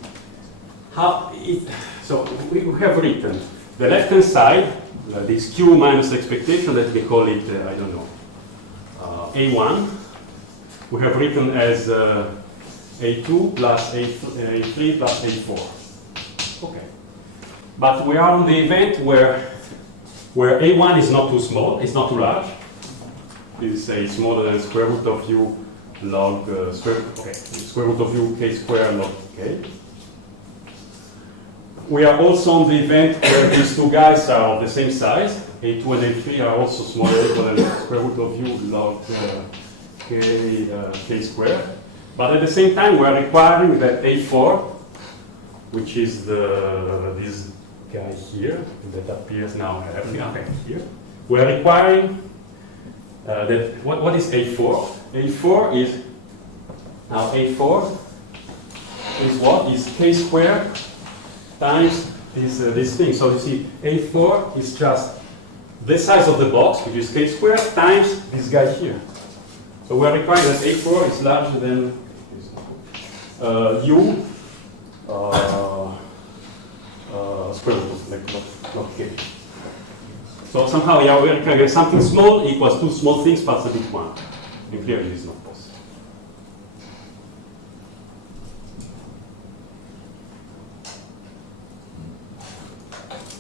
how it. So we have written the left-hand side, this q minus expectation, that we call it I don't know a1. We have written as a2 plus a3 plus a4. Okay, but we are on the event where a1 is not too small, it's not too large. This is say smaller than square root of u log square root of u k squared log k. We are also on the event where these two guys are of the same size. A2 and A3 are also smaller than square root of u log k squared. But at the same time, we are requiring that A4, which is this guy here, that appears now okay, here. We are requiring that, what is A4? A4 is, now A4 is what? Is k squared times this thing. So you see, A4 is just the size of the box, which is k squared, times this guy here. So we are requiring that A4 is larger than U square root of not k. So somehow, yeah, we are requiring something small equals two small things plus a big one. And clearly this is not possible.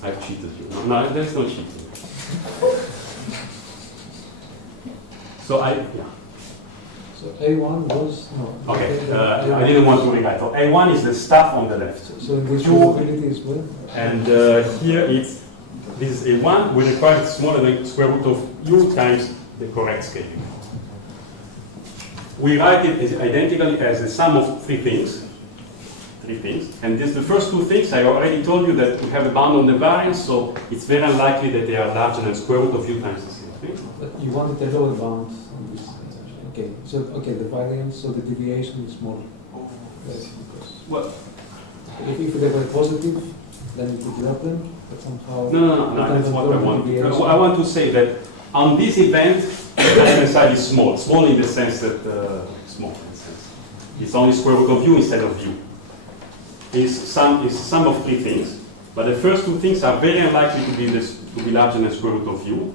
I've cheated you. No, there's no cheating. So So A1 was, no. Okay, I didn't want to rewrite. So A1 is the stuff on the left. So in this Two- probability is what? And here this is A1. We require smaller than square root of U times the correct scaling. We write it as identically as the sum of three things. And the first two things, I already told you that we have a bound on the variance, so it's very unlikely that they are larger than square root of U times the same thing. But you wanted a lower bound on this. Okay, so the variance, so the deviation is smaller. Yes, because Well, if they were positive, then you could drop them, but somehow. no, that's what I want. I want to say that on this event, the side is small. Small in the sense that, small in the sense. It's only square root of U instead of U. Is sum of three things, but the first two things are very unlikely to be larger than square root of U,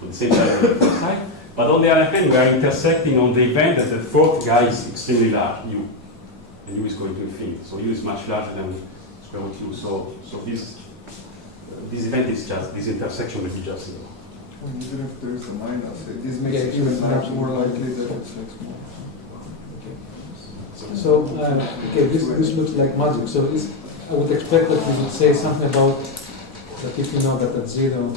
so the same side as the first side. But on the other hand, we are intersecting on the event that the fourth guy is extremely large, U, and U is going to infinity. So U is much larger than square root U. So this event is just this intersection will be just zero. And even if there is a minus, this makes Yeah, it it's even not- more likely that it's like small. So, okay, this looks like magic. So I would expect that you would say something about that if you know that at zero.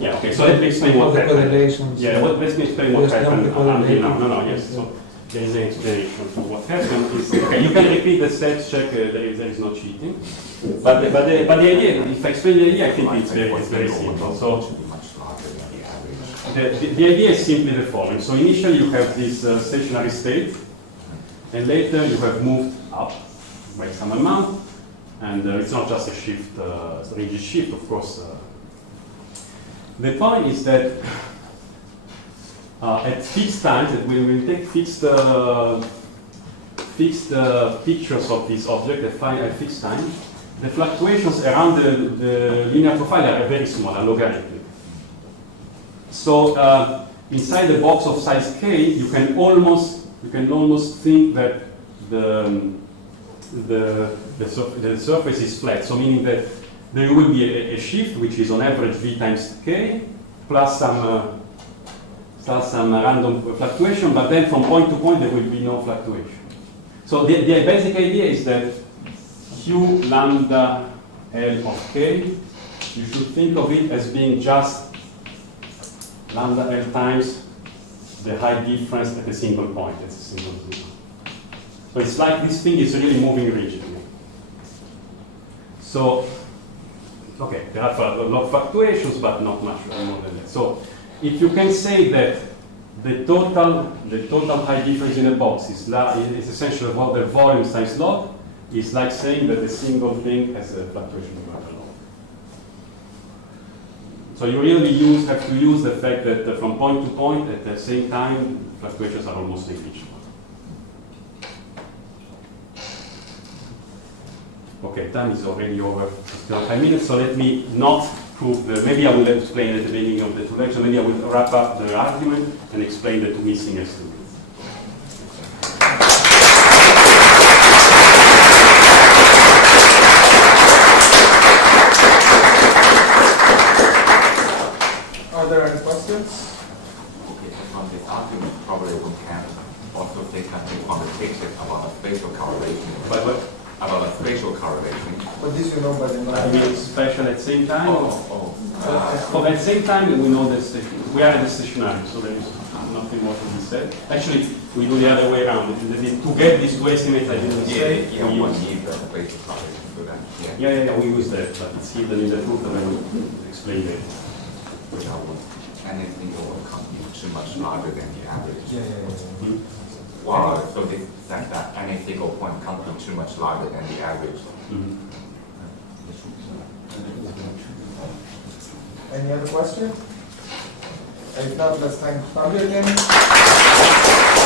Yeah, okay, so let me explain what the happened. correlations. Yeah, let me explain what Yes, happened. not the correlation. No, yes. So there is an explanation for what happened. Is, okay, you can repeat the steps, check there is no cheating. But the idea, if I explain the idea, I think it's very simple. So Should be much larger than the average. the idea is simply the following. So initially you have this stationary state, and later you have moved up by some amount, and it's not just a shift, it's a rigid shift, of course. The point is that at fixed times, that when we take fixed pictures of this object at fixed time, the fluctuations around the linear profile are very small, are logarithmic. So inside the box of size k, you can almost think that the surface is flat. So meaning that there will be a shift which is on average v times k plus some random fluctuation, but then from point to point there will be no fluctuation. So the basic idea is that q lambda L of k, you should think of it as being just lambda L times the height difference at a single point. It's a single zero. So it's like this thing is really moving rigidly. So, okay, there are a lot of fluctuations, but not much more than that. So, if you can say that the total height difference in a box is essentially what the volume times log, it's like saying that a single thing has a fluctuation of log. So you really have to use the fact that from point to point at the same time, fluctuations are almost negligible. Okay, time is already over 5 minutes, so let me not prove maybe I will explain at the beginning of the two lectures, maybe I will wrap up the argument and explain the two missing estimates. Are there any questions? Okay, from this argument, probably we can also take something from the picture about a spatial correlation. But what? About a spatial correlation. But this you know by the I name. mean, special at the same time? So At the same time, we know the station. We are at the stationary, so there is nothing more to be said. Actually, we do the other way around. To get these two estimates, I didn't say. yeah, We one use, need the spatial correlation to that. yeah, we use that, but it's hidden in the truth, and I will explain it. Anything that will come in too much larger than the average. Hmm? Wow, so this sense that any single point comes in too much larger than the average. Mhm. Which Any other question? If not, let's thank Fabio again.